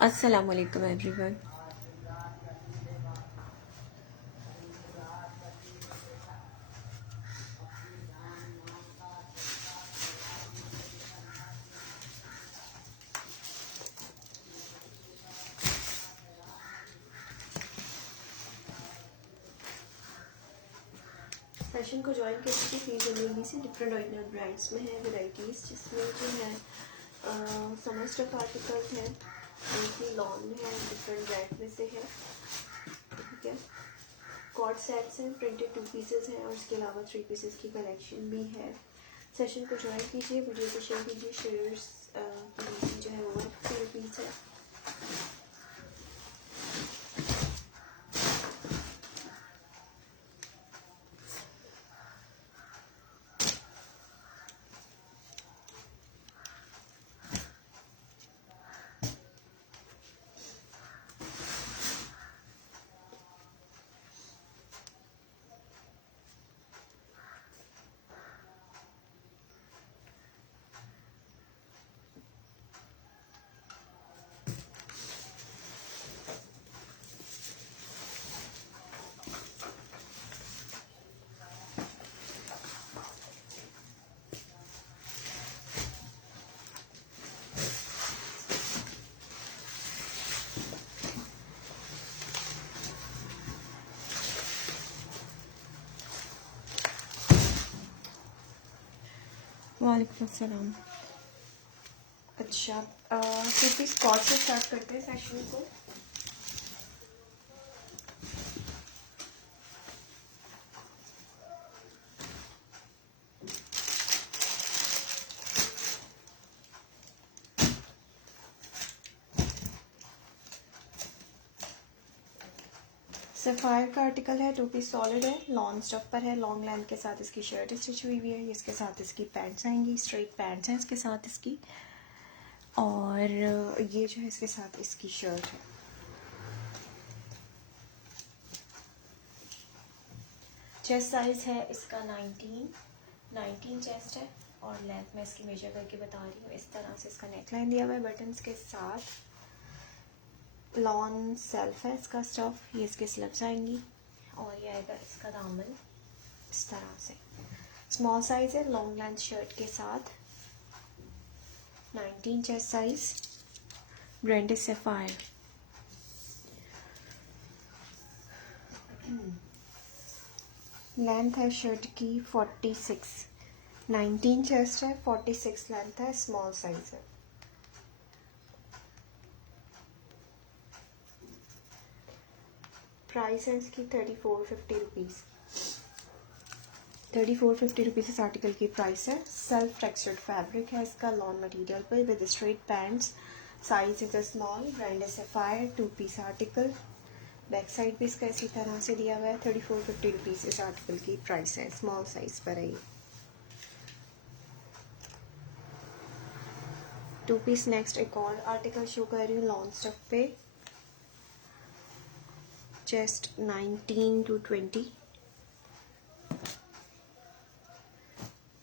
अस्सलाम वालेकुम everyone. Session को ज्वाइन करने की फीस जल्दी से डिफरेंट ऑर्डिनल ब्रांड्स में है वैराइटीज़, जिसमें जो है समर स्टफ आर्टिकल्स हैं, उनकी लॉन है, डिफरेंट ब्रांड में से है। ठीक है, कॉर्ड सेट्स हैं, प्रिंटेड 2 पीसेस हैं और इसके अलावा 3 पीसेस की कलेक्शन भी है। सेशन को ज्वाइन कीजिए, वीडियो को शेयर कीजिए। शेयर्स की जो है वो 150 रुपीज़ है। वालेकुम अस्सलाम। अच्छा, तो फिर स्कॉच से स्टार्ट करते हैं सेशन को। सफ़ायर का आर्टिकल है, 2 पीस सॉलिड है, लॉन्ग स्टफ पर है, लॉन्ग लेंथ के साथ इसकी शर्ट स्टिच हुई हुई है। इसके साथ इसकी पैंट्स आएंगी, स्ट्रेट पैंट्स हैं इसके साथ इसकी, और ये जो है इसके साथ इसकी शर्ट है। चेस्ट साइज है इसका 19 चेस्ट है, और लेंथ में इसकी मेजर करके बता रही हूँ। इस तरह से इसका नेक लाइन दिया हुआ है बटन्स के साथ। लॉन सेल्फ है इसका स्टफ, ये इसके स्लिप्स आएंगी, और ये आएगा इसका दामन इस तरह से। स्मॉल साइज है, लॉन्ग लेंथ शर्ट के साथ, 19 chest size, brand is sapphire. Length है शर्ट की 46, 19 चेस्ट है, 46 लेंथ है, स्मॉल साइज है। प्राइस है इसकी 3450 रुपीज़। 3450 रुपीज़ इस आर्टिकल की प्राइस है। सेल्फ टेक्सचर्ड फैब्रिक है इसका, लॉन मटेरियल पर with straight pants. Size is small, brand है Sapphire, 2 piece article. Back side भी इसका इसी तरह से दिया हुआ है। 3450 रुपीज़ इस आर्टिकल की प्राइस है, स्मॉल साइज पर है ये। 2 पीस नेक्स्ट एक और आर्टिकल शो कर रही हूँ लॉन्ग स्टफ पे। Chest 19 to 20,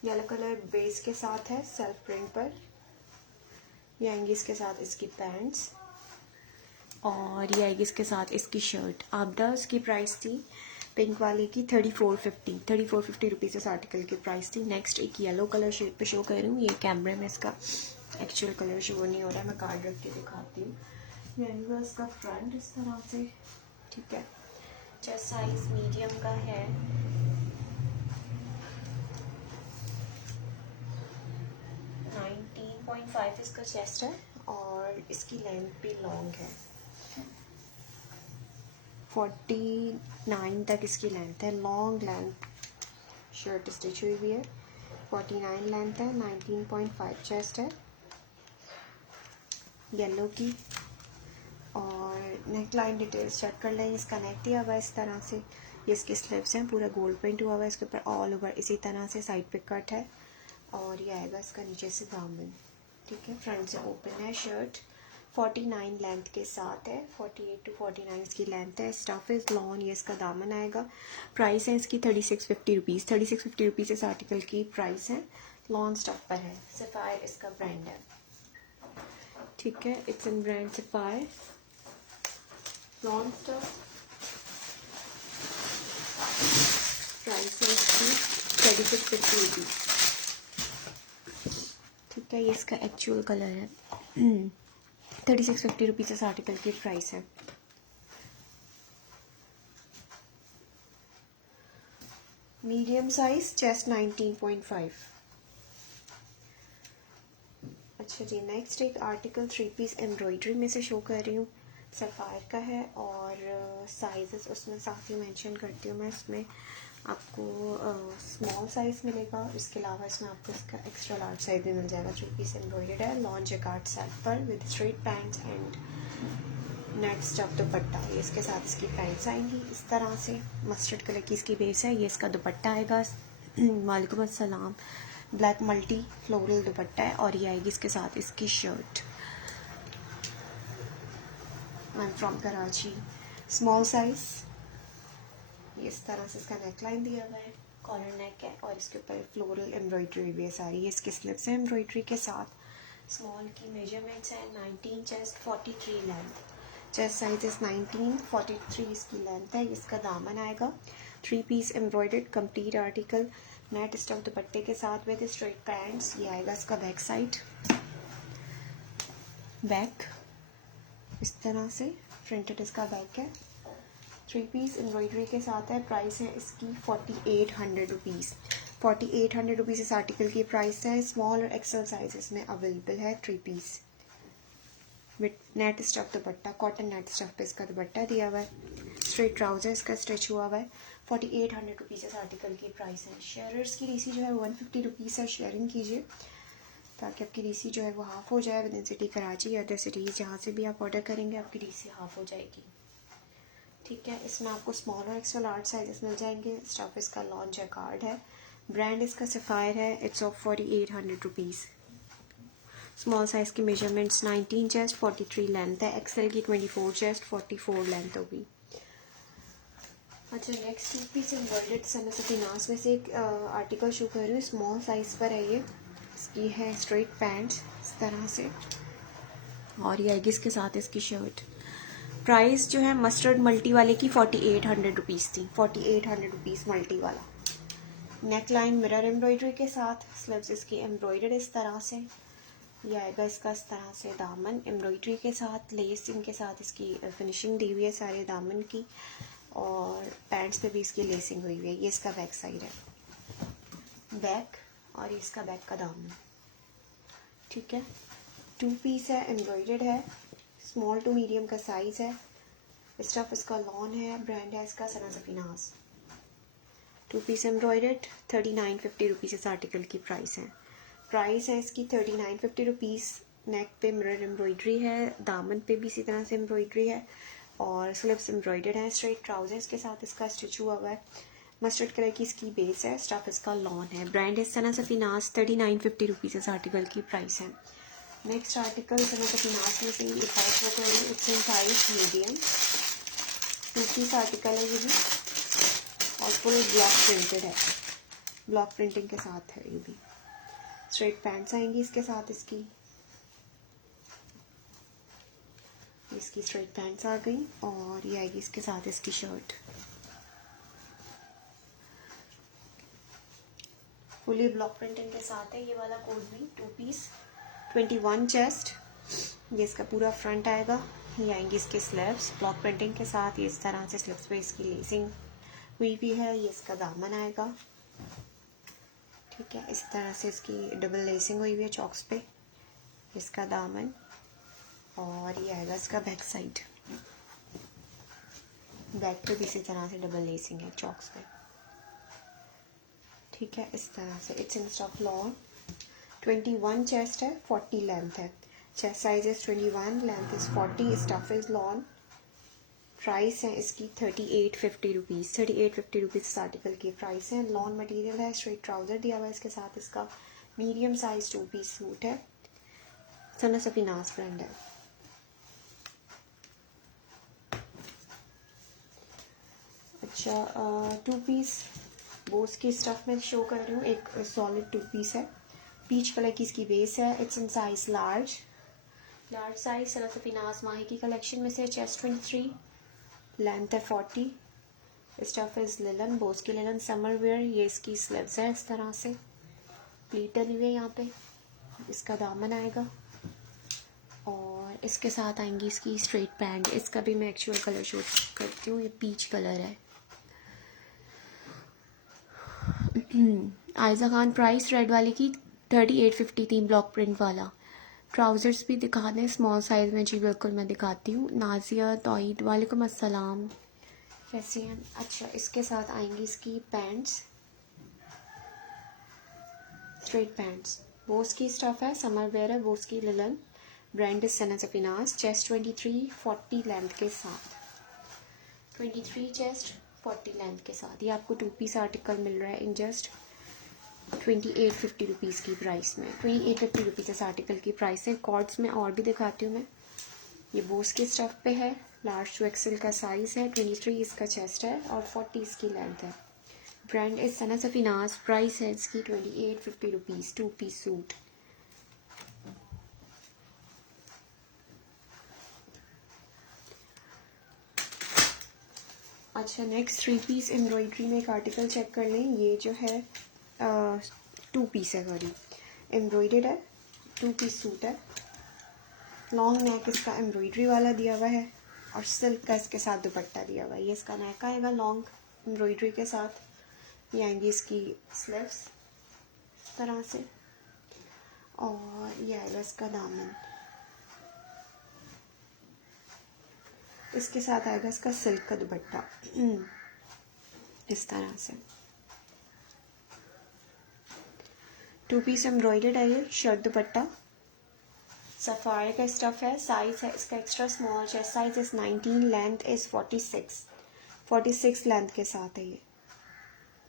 yellow colour base के साथ है, सेल्फ प्रिंट पर। ये आएंगी इसके साथ इसकी पैंट्स, और ये आएगी इसके साथ इसकी शर्ट। आपदा इसकी प्राइस थी पिंक वाले की 3450 रुपीज़ इस आर्टिकल की प्राइस थी। नेक्स्ट एक येलो कलर शेड पे शो कर रही हूँ। ये कैमरे में इसका एक्चुअल कलर शो नहीं हो रहा है, मैं कार्ड रख के दिखाती हूँ। ये आएगा इसका फ्रंट इस तरह से। ठीक है, चेस्ट साइज मीडियम का है, 19.5 इसका चेस्ट है, और इसकी लेंथ भी लॉन्ग है, 49 तक इसकी लेंथ है। लॉन्ग लेंथ शर्ट स्टिच हुई हुई है, 49 लेंथ है, 19.5 चेस्ट है, येलो की। और नेक लाइन डिटेल्स चेक कर लें। इसका नेक दिया हुआ है इस तरह से, ये इसके स्लिप्स हैं, पूरा गोल्ड पेंट हुआ हुआ है इसके ऊपर, ऑल ओवर इसी तरह से साइड पे कट है, और ये आएगा इसका नीचे से दामन। ठीक है, फ्रंट से ओपन है शर्ट, 49 लेंथ के साथ है, 48 to 49 इसकी लेंथ है। स्टफ इज लॉन, ये इसका दामन आएगा। प्राइस है इसकी 3650 रुपीज़। 3650 रुपीज़ इस आर्टिकल की प्राइस है, लॉन स्टफ पर है, सफ़ायर इसका ब्रांड है। ठीक है, it's in brand sapphire, lawn stuff, price है इसकी 3650 रुपीज़। ठीक है, ये इसका एक्चुअल कलर है। 3650 रुपीज़ इस आर्टिकल की प्राइस है। Medium size, chest 19.5। अच्छा जी, नेक्स्ट एक आर्टिकल 3 पीस एम्ब्रॉयडरी में से शो कर रही हूँ। सफ़ायर का है और साइजेस उसमें साथ ही मेंशन करती हूँ मैं। इसमें आपको स्मॉल साइज़ मिलेगा, इसके अलावा इसमें आपको इसका एक्स्ट्रा लार्ज साइज भी मिल जाएगा। 3 पीस एम्ब्रॉयडर्ड है, लॉन जैकार्ड सेट पर with straight pants and net stuff दुपट्टा। ये इसके साथ इसकी पैंट्स आएंगी इस तरह से। मस्टर्ड कलर की इसकी बेस है, ये इसका दुपट्टा आएगा। वालेकुम अस्सलाम। ब्लैक मल्टी फ्लोरल दुपट्टा है और ये आएगी इसके साथ इसकी shirt. I am from Karachi, small size. ये इस तरह से इसका नेक लाइन दिया हुआ है, कॉलर नेक है और इसके ऊपर फ्लोरल एम्ब्रॉयडरी भी है सारी। ये इसके स्लिप्स है एम्ब्रॉयडरी के साथ। स्मॉल की मेजरमेंट्स हैं 19 chest, 43 length. Chest size is 19, 43 इसकी लेंथ है। इसका दामन आएगा 3 piece embroidered complete article net stuff दुपट्टे के साथ विद स्ट्रेट पैंट्स। ये आएगा इसका बैक साइड, बैक इस तरह से प्रिंटेड इसका बैक है। 3 पीस एम्ब्रॉयडरी के साथ है। प्राइस है इसकी 4800 रुपीज़। 4800 रुपीज़ इस आर्टिकल की प्राइस है। स्मॉल और एक्सेल साइजेस में अवेलेबल है 3 peace with net stuff dupatta, cotton net stuff पे इसका दुपट्टा दिया हुआ है। स्ट्रेट ट्राउजर इसका स्ट्रेच हुआ हुआ है। 4800 रुपीज़ इस आर्टिकल की प्राइस है। शेयरर्स की रीसी जो है 150 रुपीज़ है। शेयरिंग कीजिए ताकि आपकी रीसी जो है वो हाफ़ हो जाए। विद इन सिटी कराची या अदर सिटीज़ जहाँ से भी आप ऑर्डर करेंगे आपकी रीसी हाफ़ हो जाएगी। ठीक है, इसमें आपको स्मॉल और एक्स्ट्रा लार्ज साइजेस मिल जाएंगे। स्टफ इसका लॉन जैकार्ड है, ब्रांड इसका सफ़ायर है। It's of 4800 rupees. Small size की मेजरमेंट्स 19 चेस्ट, 43 लेंथ है। एक्सेल की 24 चेस्ट, 44 लेंथ होगी। अच्छा, नेक्स्ट 2 पीस एम्ब्रॉयडर्ड सनसफिनास में से एक आर्टिकल शो कर रही हूँ। स्मॉल साइज़ पर है ये। इसकी है स्ट्रेट पैंट्स इस तरह से और ये आएगी इसके साथ इसकी शर्ट। प्राइस जो है मस्टर्ड मल्टी वाले की 4800 रुपीज़ थी। 4800 रुपीज़ मल्टी वाला। नेक लाइन मिरर एम्ब्रॉयडरी के साथ, स्लीव्स इसकी एम्ब्रॉयडर्ड इस तरह से। ये आएगा इसका इस तरह से दामन एम्ब्रॉयडरी के साथ, लेस इनके साथ इसकी फिनिशिंग दी हुई है सारे दामन की और पैंट्स पे भी इसकी लेसिंग हुई हुई है। ये इसका बैक साइड है, बैक और ये इसका बैक का दामन। ठीक है, 2 पीस है, एम्ब्रॉयडर्ड है, स्मॉल टू मीडियम का साइज़ है। स्टफ इसका लॉन है, ब्रांड है इसका सनसफिनास। 2 पीस एम्ब्रॉयडर्ड 3950 रुपीज़ इस आर्टिकल की प्राइस है। प्राइस है इसकी 3950 रुपीज़। नेक पे मिरर एम्ब्रॉयडरी है, दामन पे भी इसी तरह से एम्ब्रॉयडरी है और स्लीव्स एम्ब्रॉयडर्ड है। स्ट्रेट ट्राउजर्स के साथ इसका स्टिच हुआ हुआ है। मस्टर्ड कलर की इसकी बेस है, स्टफ इसका लॉन है, ब्रांड है सनसफिनास। 3950 रुपीज़ इस आर्टिकल की प्राइस है। नेक्स्ट आर्टिकल सनसफिनास में से एक और शो कर रही हूँ। It's in size medium. 2 piece article है ये भी और फुल ब्लॉक प्रिंटेड है, ब्लॉक प्रिंटिंग के साथ है ये भी। स्ट्रेट पैंट्स आएंगी इसके साथ इसकी स्ट्रेट पैंट्स आ गई और ये आएगी इसके साथ इसकी शर्ट। फुली ब्लॉक प्रिंटिंग के साथ है ये वाला कोट भी। 2 पीस 21 चेस्ट, ये इसका पूरा फ्रंट आएगा। ये आएंगी इसके स्लीव्स ब्लॉक प्रिंटिंग के साथ। ये इस तरह से स्लीव्स पे इसकी लेसिंग हुई भी है। ये इसका दामन आएगा। ठीक है, इस तरह से इसकी डबल लेसिंग हुई हुई है चॉक्स पे, इसका दामन और ये आएगा इसका बैक साइड। बैक पे भी इसी तरह से डबल लेसिंग है चॉक्स पे। ठीक है, इस तरह से। It's in stuff lawn. 21 chest है, 40 लेंथ है। Chest size is 21, length is 40, stuff is lawn. Price है इसकी 3850 रुपीज़। 3850 रुपीज़ इस आर्टिकल की प्राइस है। लॉन मटेरियल है, स्ट्रेट ट्राउजर दिया हुआ है इसके साथ। इसका मीडियम साइज 2 पीस सूट है, सनसफिनास ब्रांड है। अच्छा, 2 पीस बोस की स्टफ में शो कर रही हूँ। एक सॉलिड 2 पीस है, पीच कलर की इसकी बेस है। It's in size large. Large size सनत फिनाज माही की कलेक्शन में से चेस्ट 23, लेंथ है 40, स्टफ इज लिलन, बोस की लिलन समर वेयर। ये इसकी स्लीव्स है, इस तरह से प्लीट डली हुई है यहाँ पे, इसका दामन आएगा और इसके साथ आएंगी इसकी स्ट्रेट पैंट। इसका भी मैं एक्चुअल कलर शो करती हूँ, ये पीच कलर है। आयजा खान प्राइस रेड वाले की 3850 थी, ब्लॉक प्रिंट वाला। ट्राउज़र्स भी दिखा दें स्मॉल साइज़ में? जी बिल्कुल मैं दिखाती हूँ। नाजिया तौहीद वालेकुम अस्सलाम, कैसे हैं? अच्छा, इसके साथ आएंगी इसकी पैंट्स, स्ट्रेट पैंट्स। बोस की स्टफ है, समर वेयर है, बोस की लिलन, brand is Sana Safinaz. Chest 23, 40 length के साथ, 23 चेस्ट 40 लेंथ के साथ। ये आपको 2 पीस आर्टिकल मिल रहा है इन जस्ट 2850 रुपीज़ की प्राइस में। 2850 रुपीज़ इस आर्टिकल की प्राइस है। कॉर्ड्स में और भी दिखाती हूँ मैं। ये बोस के स्टफ पे है, लार्ज टू एक्सेल का साइज़ है, 23 इसका चेस्ट है और 40 इसकी लेंथ है। ब्रांड इज सना सफिनास, प्राइस है इसकी 2850 रुपीज़, 2 पीस सूट। अच्छा, नेक्स्ट 3 पीस एम्ब्रॉयडरी में एक आर्टिकल चेक कर लें। ये जो है 2 पीस है, सॉरी एम्ब्रॉयडर्ड है, 2 पीस सूट है। लॉन्ग नेक इसका एम्ब्रॉयडरी वाला दिया हुआ है और सिल्क का इसके साथ दुपट्टा दिया हुआ है। ये इसका नेक आएगा लॉन्ग एम्ब्रॉयडरी के साथ। ये आएंगी इसकी स्लीव्स इस तरह से और ये आएगा इसका दामन। इसके साथ आएगा इसका सिल्क का दुपट्टा इस तरह से। 2 पीस एम्ब्रॉयडर्ड है ये, शर्ट दुपट्टा, सफायर का स्टफ है। साइज है इसका extra small, chest size is 19, length is 46 length के साथ है ये,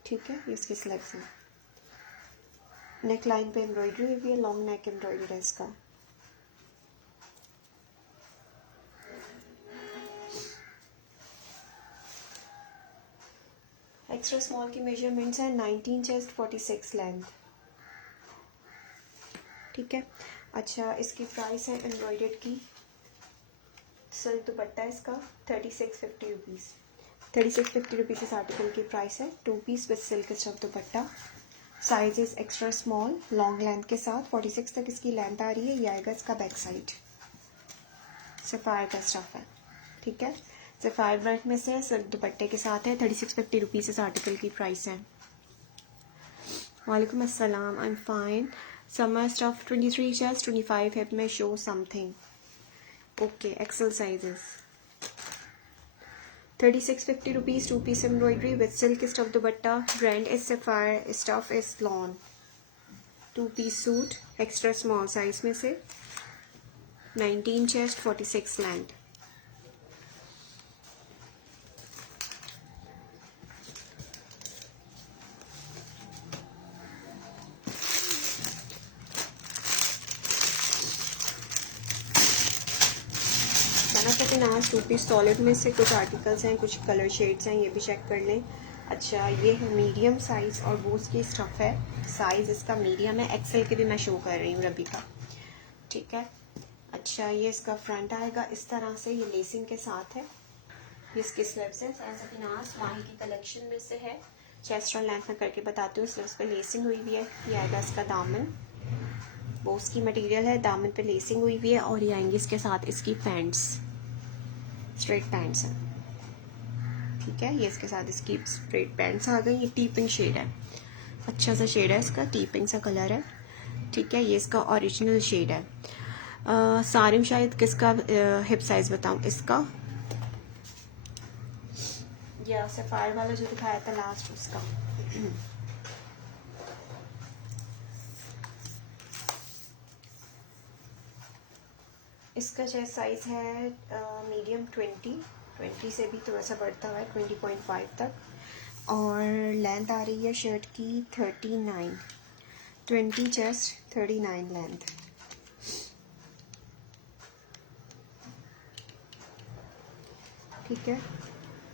ठीक है। ये इसकी स्लीव्स है। नेक लाइन पे एम्ब्रॉयडरी हुई है, लॉन्ग नेक एम्ब्रॉयडरी है इसका। एक्स्ट्रा स्मॉल की मेजरमेंट्स है 19 चेस्ट 46 लेंथ, ठीक है। अच्छा, इसकी प्राइस है एम्ब्रॉयडर्ड की, सिल्क दुपट्टा इसका 3650 रुपीज़, 3650 रुपीज़ इस आर्टिकल की प्राइस है। 2 peace with silk stuff dupatta, size is extra small, long length के साथ 46 तक इसकी लेंथ आ रही है। ये आएगा इसका बैक साइड, सफायर का स्टफ है, ठीक है। सफायर ब्रांड में से सिल्क दुपट्टे के साथ है, 3650 रुपीज़ इस आर्टिकल की प्राइस है। वालेकुम अस्सलाम, I am fine. Summer stuff 23 chest 25 hip में show something, okay. XL sizes 3650 rupees, 2 piece embroidery with silk stuff dupatta, brand is Sapphire, stuff is lawn, 2 piece suit, extra small size में से, 19 chest 46 length. आज 2 piece solid में से कुछ articles हैं, कुछ colour shades हैं, ये भी चेक कर लें। अच्छा, ये है मीडियम साइज और बोस की स्टफ है, साइज इसका मीडियम है, एक्सेल के भी मैं शो कर रही हूँ रबी का, ठीक है। अच्छा, ये इसका फ्रंट आएगा इस तरह से, ये लेसिंग के साथ है। ये इसकी स्लीव्स है, फिनास माही की कलेक्शन में से है। चेस्ट और लेंथ में करके बताती हूँ। स्लीव्स पे लेसिंग हुई हुई है। ये आएगा इसका दामन, बोस की मटेरियल है, दामन पे लेसिंग हुई हुई है और ये आएंगी इसके साथ इसकी पैंट्स, स्ट्रेट पैंट्स हैं, ठीक है। ये इसके साथ इसकी स्ट्रेट पैंट्स आ गई। ये टीपिंग शेड है, अच्छा सा शेड है इसका, टीपिंग सा कलर है, ठीक है। ये इसका ओरिजिनल शेड है। सारिम शायद किसका हिप साइज बताऊं इसका, या सफायर वाला जो दिखाया था लास्ट उसका। इसका चेस्ट साइज है मीडियम 20 से भी थोड़ा सा बढ़ता हुआ है 20.5 तक और लेंथ आ रही है शर्ट की 39, 20 चेस्ट 39 लेंथ, ठीक है।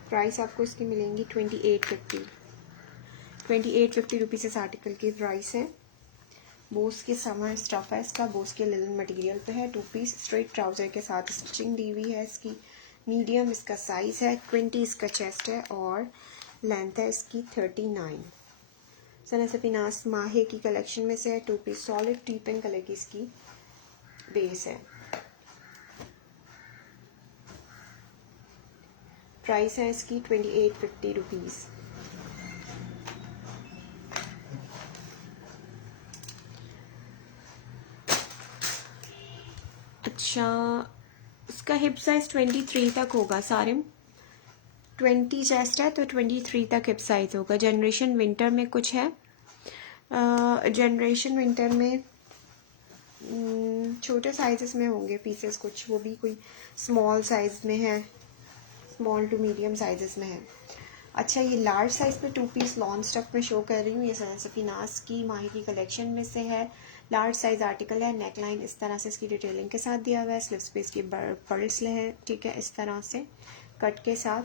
प्राइस आपको इसकी मिलेंगी 2850 रुपीज़ इस आर्टिकल की प्राइस है। बोस के समर स्टफ है इसका, बोस के लिनन मटेरियल पे है। 2 पीस स्ट्रेट ट्राउजर के साथ स्टिचिंग दी हुई है इसकी। मीडियम इसका साइज है, 20 इसका चेस्ट है और लेंथ है इसकी 39। सना सफीनास माहे की कलेक्शन में से है। 2 piece solid tea pink colour की इसकी बेस है। प्राइस है इसकी 2850 रुपीज़। अच्छा, इसका हिप साइज 23 तक होगा सारिम। 20 चेस्ट है तो 23 तक हिप साइज होगा। जनरेशन विंटर में कुछ है, जनरेशन विंटर में छोटे साइजेस में होंगे पीसेस कुछ, वो भी कोई स्मॉल साइज में है, स्मॉल टू मीडियम साइजेस में है। अच्छा, ये लार्ज साइज पे 2 पीस लॉन स्टफ में शो कर रही हूँ। ये सफीनास की माही की कलेक्शन में से है। लार्ज साइज आर्टिकल है। नेक लाइन इस तरह से इसकी डिटेलिंग के साथ दिया हुआ है। स्लिप्स पे इसकी पर्ल्स है, ठीक है, इस तरह से कट के साथ।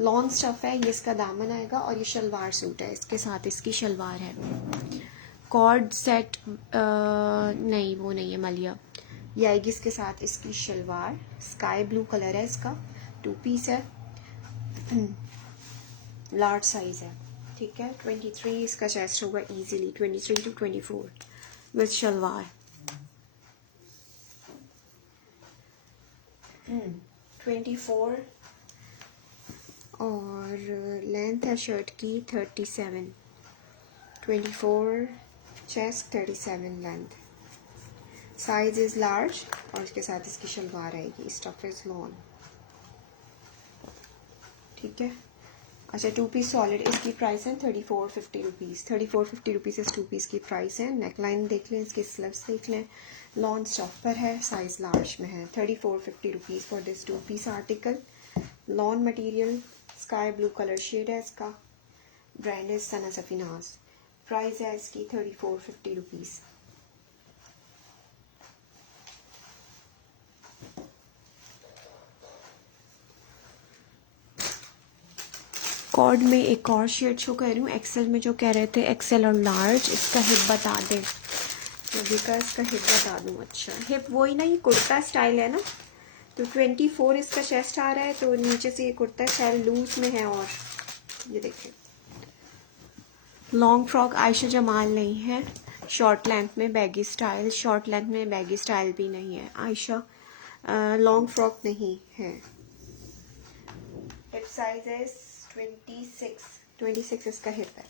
लॉन स्टफ है, ये इसका दामन आएगा और ये शलवार सूट है, इसके साथ इसकी शलवार है। कॉर्ड सेट नहीं, वो नहीं है मलिया। ये आएगी इसके साथ इसकी शलवार। स्काई ब्लू कलर है इसका। 2 पीस है, लार्ज साइज है, ठीक है। 23 इसका चेस्ट होगा इजीली, 23 to 24 विद शलवार। 24 और लेंथ है शर्ट की 37। 24 chest, 37 length. Size is large और इसके साथ इसकी शलवार आएगी। स्टफ इज लॉन, ठीक है। अच्छा, 2 पीस सॉलिड, इसकी प्राइस है 3450 रुपीज़। 3450 रुपीज़ इस 2 पीस की प्राइस है। नेक लाइन देख लें, इसके स्लीव्स देख लें। लॉन स्टफ पर है, साइज लार्ज में है। 3450 rupees for this 2 piece article. Lawn material, sky blue colour shade है इसका। Brand is Sana Safinaz. Price है इसकी 3450 रुपीज़। कॉर्ड में एक और शेड शो कर रही हूँ। एक्सेल में जो कह रहे थे एक्सेल और लार्ज, इसका हिप बता दें तो बिकॉज इसका हिप बता दूँ। अच्छा, हिप वही ना, ये कुर्ता स्टाइल है ना, तो 24 इसका चेस्ट आ रहा है, तो नीचे से ये कुर्ता स्टाइल लूज में है। और ये देखिए, लॉन्ग फ्रॉक आयशा जमाल नहीं है। शॉर्ट लेंथ में बैगी स्टाइल, शॉर्ट लेंथ में बैगी स्टाइल भी नहीं है आयशा। लॉन्ग फ्रॉक नहीं है। हिप साइज है 26 इसका हिप है,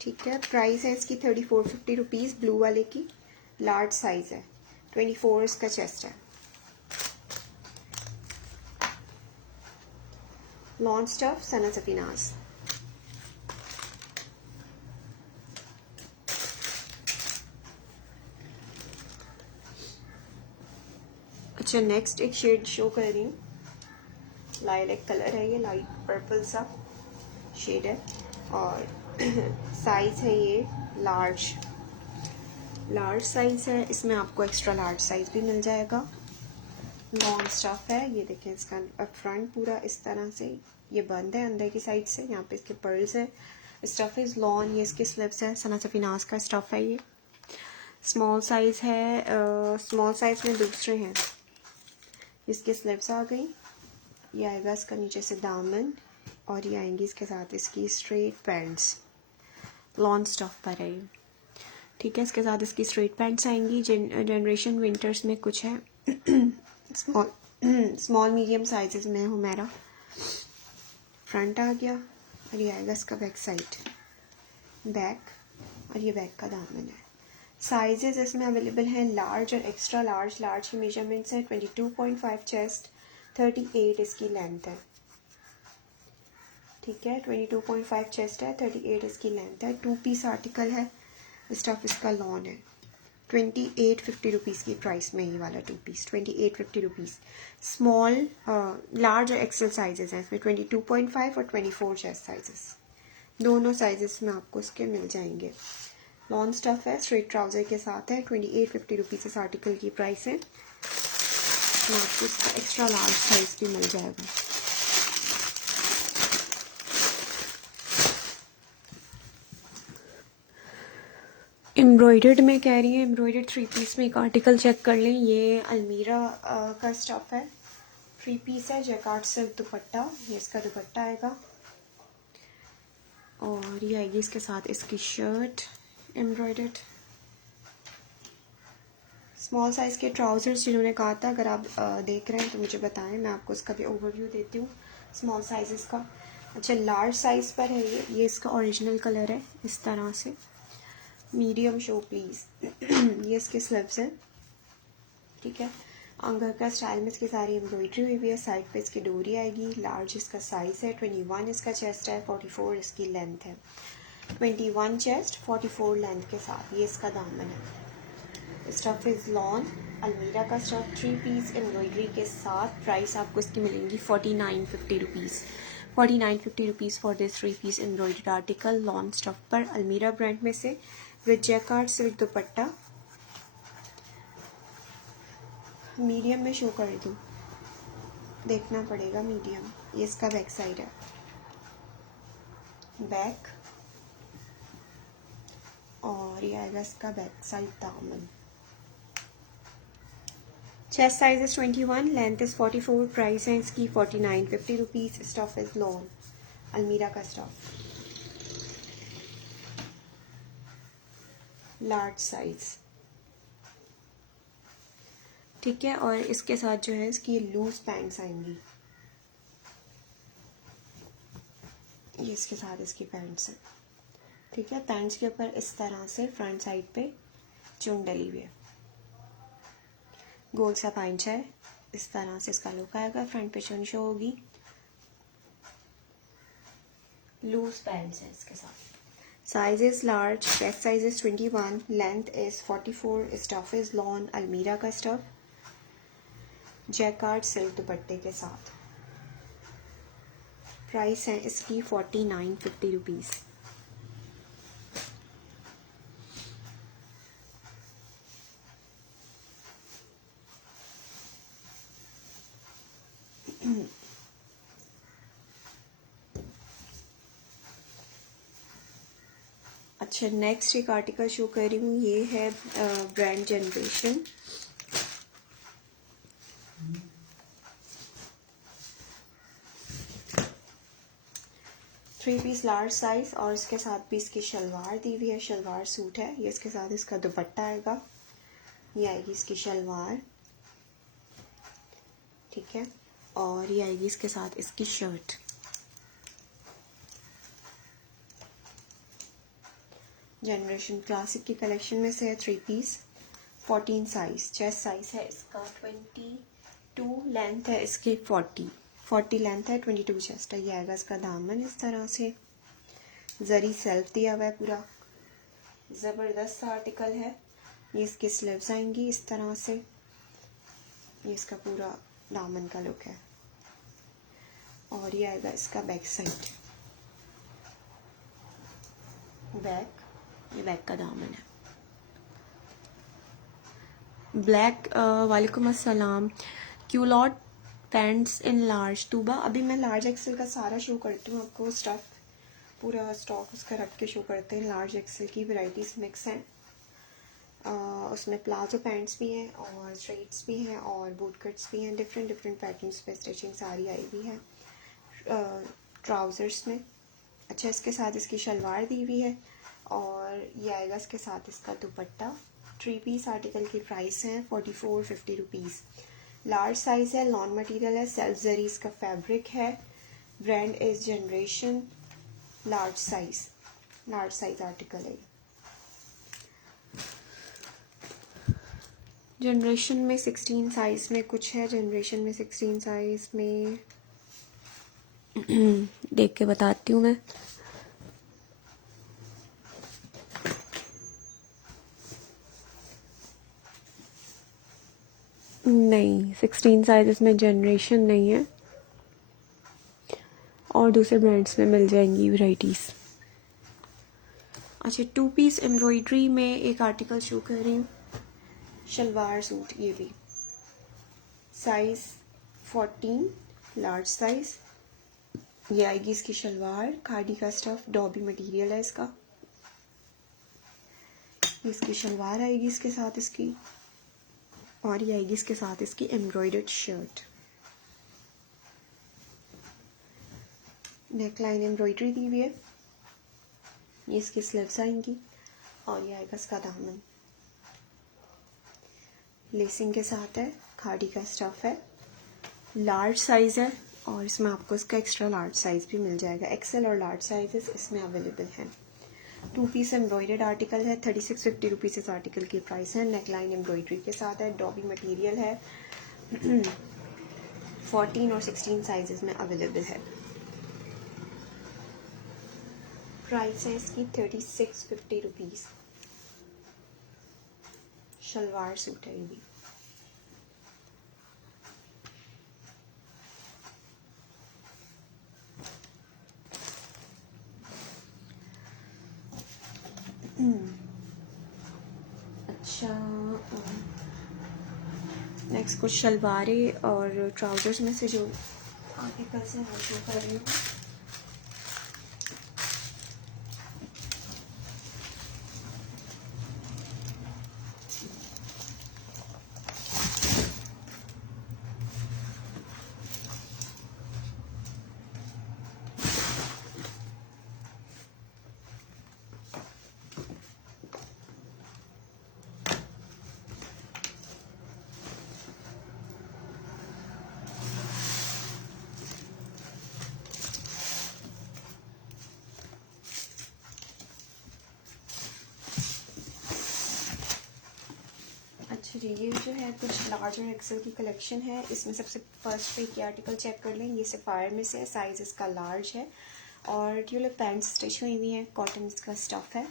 ठीक है। प्राइस है इसकी 3450 रुपीज़। ब्लू वाले की लार्ज साइज है। 24 इसका चेस्ट है। लॉन स्टफ सना सफीनास। अच्छा, नेक्स्ट एक शेड शो कर रही हूँ। लाइलैक कलर है, ये लाइट पर्पल सा शेड है और साइज है ये लार्ज साइज है। इसमें आपको एक्स्ट्रा लार्ज साइज भी मिल जाएगा। लॉन्ग स्टफ है, ये देखें, इसका फ्रंट पूरा इस तरह से ये बंद है अंदर की साइड से। यहाँ पे इसके पर्ल्स है। स्टफ इज लॉन, ये इसके स्लिप्स है। सना सफीनास का स्टफ है ये। स्मॉल साइज है, स्मॉल साइज में दूसरे हैं। इसके स्लिप्स आ गई। ये आएगा इसका नीचे से दामन और ये आएंगी इसके साथ इसकी स्ट्रेट पैंट्स। लॉन स्टफ पर है ये, ठीक है। इसके साथ इसकी स्ट्रेट पैंट्स आएंगी। जनरेशन विंटर्स में कुछ है। स्मॉल मीडियम साइजेस में हुमैरा। फ्रंट आ गया और ये आएगा इसका बैक साइड, बैक, और ये बैक का दामन है। साइजेस इसमें अवेलेबल हैं लार्ज और एक्स्ट्रा लार्ज। लार्ज की मेजरमेंट्स है 22.5 चेस्ट, 38 इसकी लेंथ है, ठीक है। 22.5 चेस्ट है, 38 इसकी लेंथ है। 2 पीस आर्टिकल है। स्टफ इसका लॉन है। 2850 रुपीज़ की प्राइस में ये वाला 2 पीस, 2850 रुपीज़। स्मॉल, लार्ज और एक्सेल साइजेस हैं इसमें। 22.5 और 24 चेस्ट साइजेस, दोनों साइजेस में आपको इसके मिल जाएंगे। लॉन स्टफ है, स्ट्रेट ट्राउजर के साथ है। 2850 रुपीज़ इस आर्टिकल की प्राइस है। आपको इसका एक्स्ट्रा लार्ज साइज भी मिल जाएगा। एम्ब्रॉयडर्ड में कह रही है, एम्ब्रॉयडर्ड 3 पीस में एक आर्टिकल चेक कर लें। ये अलमीरा का स्टफ है, 3 पीस है, जैकार्ड सिल्क दुपट्टा, ये इसका दुपट्टा आएगा और ये आएगी इसके साथ इसकी शर्ट एम्ब्रॉयडर्ड। स्मॉल साइज़ के ट्राउज़र्स जिन्होंने कहा था, अगर आप देख रहे हैं तो मुझे बताएं, मैं आपको इसका भी ओवरव्यू देती हूँ स्मॉल साइज़ का। अच्छा, लार्ज साइज़ पर है ये इसका ओरिजिनल कलर है इस तरह से। Medium show please. ये इसके स्लीव्स हैं, ठीक है। अंगर का स्टाइल में इसकी सारी एम्ब्रॉयडरी हुई हुई है, साइड पे इसकी डोरी आएगी। लार्ज इसका साइज़ है, 21 इसका चेस्ट है, 44 इसकी लेंथ है। 21 चेस्ट, 44 लेंथ के साथ ये इसका दामन है। स्टफ इज़ लॉन, अलमीरा का स्टफ 3 पीस एम्ब्रॉयडरी के साथ। प्राइस आपको इसकी मिलेंगी 4950 rupees. 4950 rupees for this 3 piece embroidered article lawn stuff पर, अलमीरा ब्रांड में से, with jacquard silk dupatta. Medium में शो कर दूँ, देखना पड़ेगा मीडियम। ये इसका बैक साइड है, बैक, और ये आएगा इसका बैक साइड दामन। Chest size is 21, length is 44, price है इसकी 4950 रुपीज़। स्टफ इज लॉन, अलमीरा का स्टफ, लार्ज साइज, ठीक है। और इसके साथ जो है इसकी लूज पैंट्स आएंगी, ये इसके साथ इसकी पैंट्स हैं, ठीक है। पैंट्स के ऊपर इस तरह से फ्रंट साइड पे चुन डली हुई है, गोल सा पैंच है, इस तरह से इसका लुक आएगा। फ्रंट पे चुन शो होगी, लूज पैंट्स है इसके साथ। Size is large, chest size is 21, length is 44, stuff is lawn, अलमीरा का स्टफ, जैकार्ड सिल्क दुपट्टे के साथ। प्राइस है इसकी 4950 रुपीज़। अच्छा, नेक्स्ट एक आर्टिकल शो कर रही हूँ, ये है brand generation. Three piece large size, और इसके साथ भी इसकी शलवार दी हुई है, शलवार सूट है। ये इसके साथ इसका दुपट्टा आएगा, ये आएगी इसकी शलवार, ठीक है। और ये आएगी इसके साथ इसकी शर्ट। जनरेशन क्लासिक की कलेक्शन में से है 3 पीस, 14 साइज, चेस्ट साइज है इसका 22, लेंथ है इसकी 40 लेंथ है, 22 चेस्ट है। ये आएगा इसका दामन इस तरह से, जरी सेल्फ दिया हुआ है पूरा, ज़बरदस्त आर्टिकल है। ये इसकी स्लीव्स आएंगी इस तरह से, ये इसका पूरा दामन का लुक है। और ये आएगा इसका बैक साइड, बैक, ये बैक का दामन है। ब्लैक, वालेकुम अस्सलाम। Culotte pants in large Tuba. अभी मैं लार्ज एक्सेल का सारा शो करती हूँ आपको, स्टफ पूरा स्टॉक उसका रख के शो करते हैं। लार्ज एक्सेल की वैरायटीज मिक्स हैं, उसमें प्लाजो पैंट्स भी हैं और स्ट्रेट्स भी हैं और बूट कट्स भी हैं, डिफरेंट पैटर्न्स पे स्टिचिंग सारी आई हुई है ट्राउज़र्स में। अच्छा, इसके साथ इसकी शलवार दी हुई है और ये आएगा इसके साथ इसका दुपट्टा। 3 पीस आर्टिकल की प्राइस है 4450 रुपीज़। लार्ज साइज़ है, लॉन मटेरियल है, सेल्फ जरी इसका फैब्रिक है, brand is generation, large size article है। जनरेशन में 16 साइज में कुछ है, जनरेशन में 16 साइज में देख के बताती हूँ मैं। नहीं, 16 साइज में जनरेशन नहीं है, और दूसरे ब्रांड्स में मिल जाएंगी वैरायटीज़। अच्छा, 2 पीस एम्ब्रॉयडरी में एक आर्टिकल शो कर रही हूँ, शलवार सूट। ये भी साइज 14, लार्ज साइज। ये आएगी इसकी शलवार, खादी का स्टफ, डॉबी मटेरियल है इसका। इसकी शलवार आएगी इसके साथ इसकी, और ये आएगी इसके साथ इसकी embroidered shirt. Neckline embroidery दी हुई है, ये इसकी स्लीव्स आएंगी, और ये आएगा इसका दामन। लेसिंग के साथ है, खाड़ी का स्टफ है, लार्ज साइज है, और इसमें आपको इसका एक्स्ट्रा लार्ज साइज भी मिल जाएगा। एक्सेल और लार्ज साइजेस इसमें अवेलेबल हैं। 2 पीस एम्ब्रॉयडर्ड आर्टिकल है, 3650 रुपीज़ इस आर्टिकल की प्राइस है। नेकलाइन एम्ब्रॉयडरी के साथ है, डॉबी मटेरियल है, 14 और 16 साइजेस में अवेलेबल है। प्राइस है इसकी 3650 रुपीज़। शलवार सूट है ये भी। अच्छा, नेक्स्ट कुछ शलवारें और ट्राउजर्स में से जो आर्टिकल से मैं शो कर रही हूँ। अच्छा जी, ये जो है कुछ लार्ज और एक्सेल की कलेक्शन है। इसमें सबसे फर्स्ट पे ये आर्टिकल चेक कर लें, ये सफ़ायर में से है, साइज़ इसका लार्ज है, और ट्यूलिप पैंट स्टिच हुई हुई है, कॉटन इसका स्टफ़ है।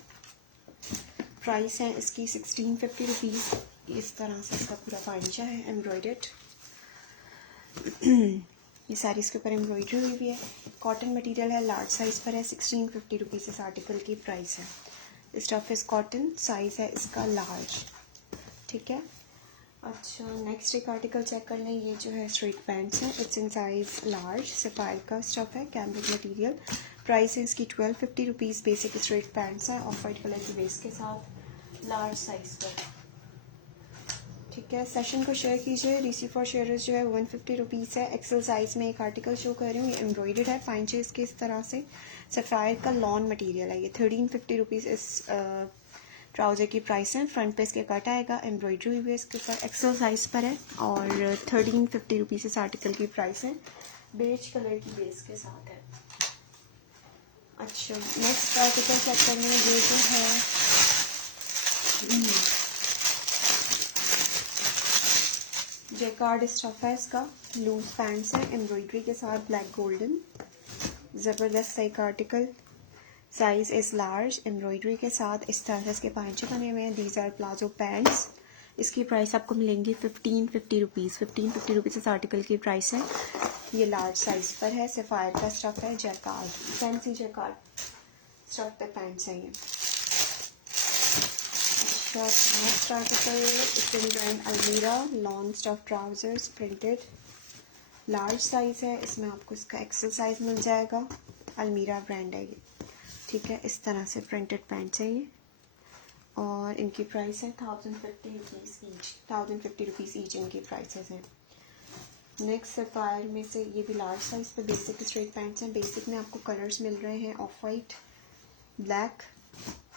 प्राइस है इसकी 1650 रुपीज़। इस तरह से इसका पूरा पांचा है एम्ब्रॉयडर्ड। ये सारी इसके ऊपर एम्ब्रॉयडरी हुई हुई है, कॉटन मटेरियल है, लार्ज साइज़ पर है। 1650 रुपीज़ इस आर्टिकल की प्राइस है। स्टफ़ इस कॉटन, साइज़ है इसका लार्ज, ठीक है। अच्छा, नेक्स्ट एक आर्टिकल चेक कर लें। ये जो है स्ट्रेट पैंट्स हैं, it's in size large, sapphire का स्टफ है, कैमरिक मटेरियल। प्राइस है इसकी 1250 रुपीज़। बेसिक स्ट्रेट पैंट्स हैं, ऑफ वाइट कलर की बेस के साथ, लार्ज साइज पर, ठीक है। सेशन को शेयर कीजिए। रिसीव फॉर शेयरर्स जो है 150 रुपीज़ है। एक्सेल साइज में एक आर्टिकल शो कर रही हूँ, ये एम्ब्रॉयडर्ड है, पांचे इसके इस तरह से, सफ़ायर का लॉन मटेरियल है। ये 1350 रुपीज़ इस ट्राउज़र की प्राइस है। फ्रंट पे इसके कट आएगा, एम्ब्रॉयडरी हुई है इसके ऊपर, एक्सेल साइज पर है, और 1350 रुपीज़ इस आर्टिकल की प्राइस है। बेज कलर की बेस के साथ है। अच्छा, नेक्स्ट आर्टिकल चेक करने में ये जो है जैकार्ड स्टफ है इसका, लूज पैंट्स है, एम्ब्रॉयडरी के साथ, ब्लैक गोल्डन, ज़बरदस्त सा एक article. Size is large, embroidery के साथ इस तरह से इसके पांचे बने हुए हैं। These are palazzo pants. इसकी प्राइस आपको मिलेंगी 1550 रुपीज़। 1550 रुपीज़ इस आर्टिकल की प्राइस है। ये लार्ज साइज पर है, सफ़ायर का स्टफ है, जैकार्ड, फैंसी जैकार्ड स्टफ पे पैंट्स हैं ये। अच्छा, नेक्स्ट आर्टिकल इट्स इन अलमीरा, long stuff trousers, printed, large size है। इसमें आपको इसका एक्सेल साइज मिल जाएगा। अलमीरा ब्रांड है ये, ठीक है। इस तरह से प्रिंटेड पैंट्स हैं ये, और इनकी प्राइस है 1050 रुपीज़ ईच। 1050 रुपीज़ ईच इनकी प्राइसेस हैं। नेक्स्ट सफ़ायर में से ये भी लार्ज साइज पे बेसिक स्ट्रेट पैंट्स हैं। बेसिक में आपको कलर्स मिल रहे हैं, ऑफ वाइट, ब्लैक,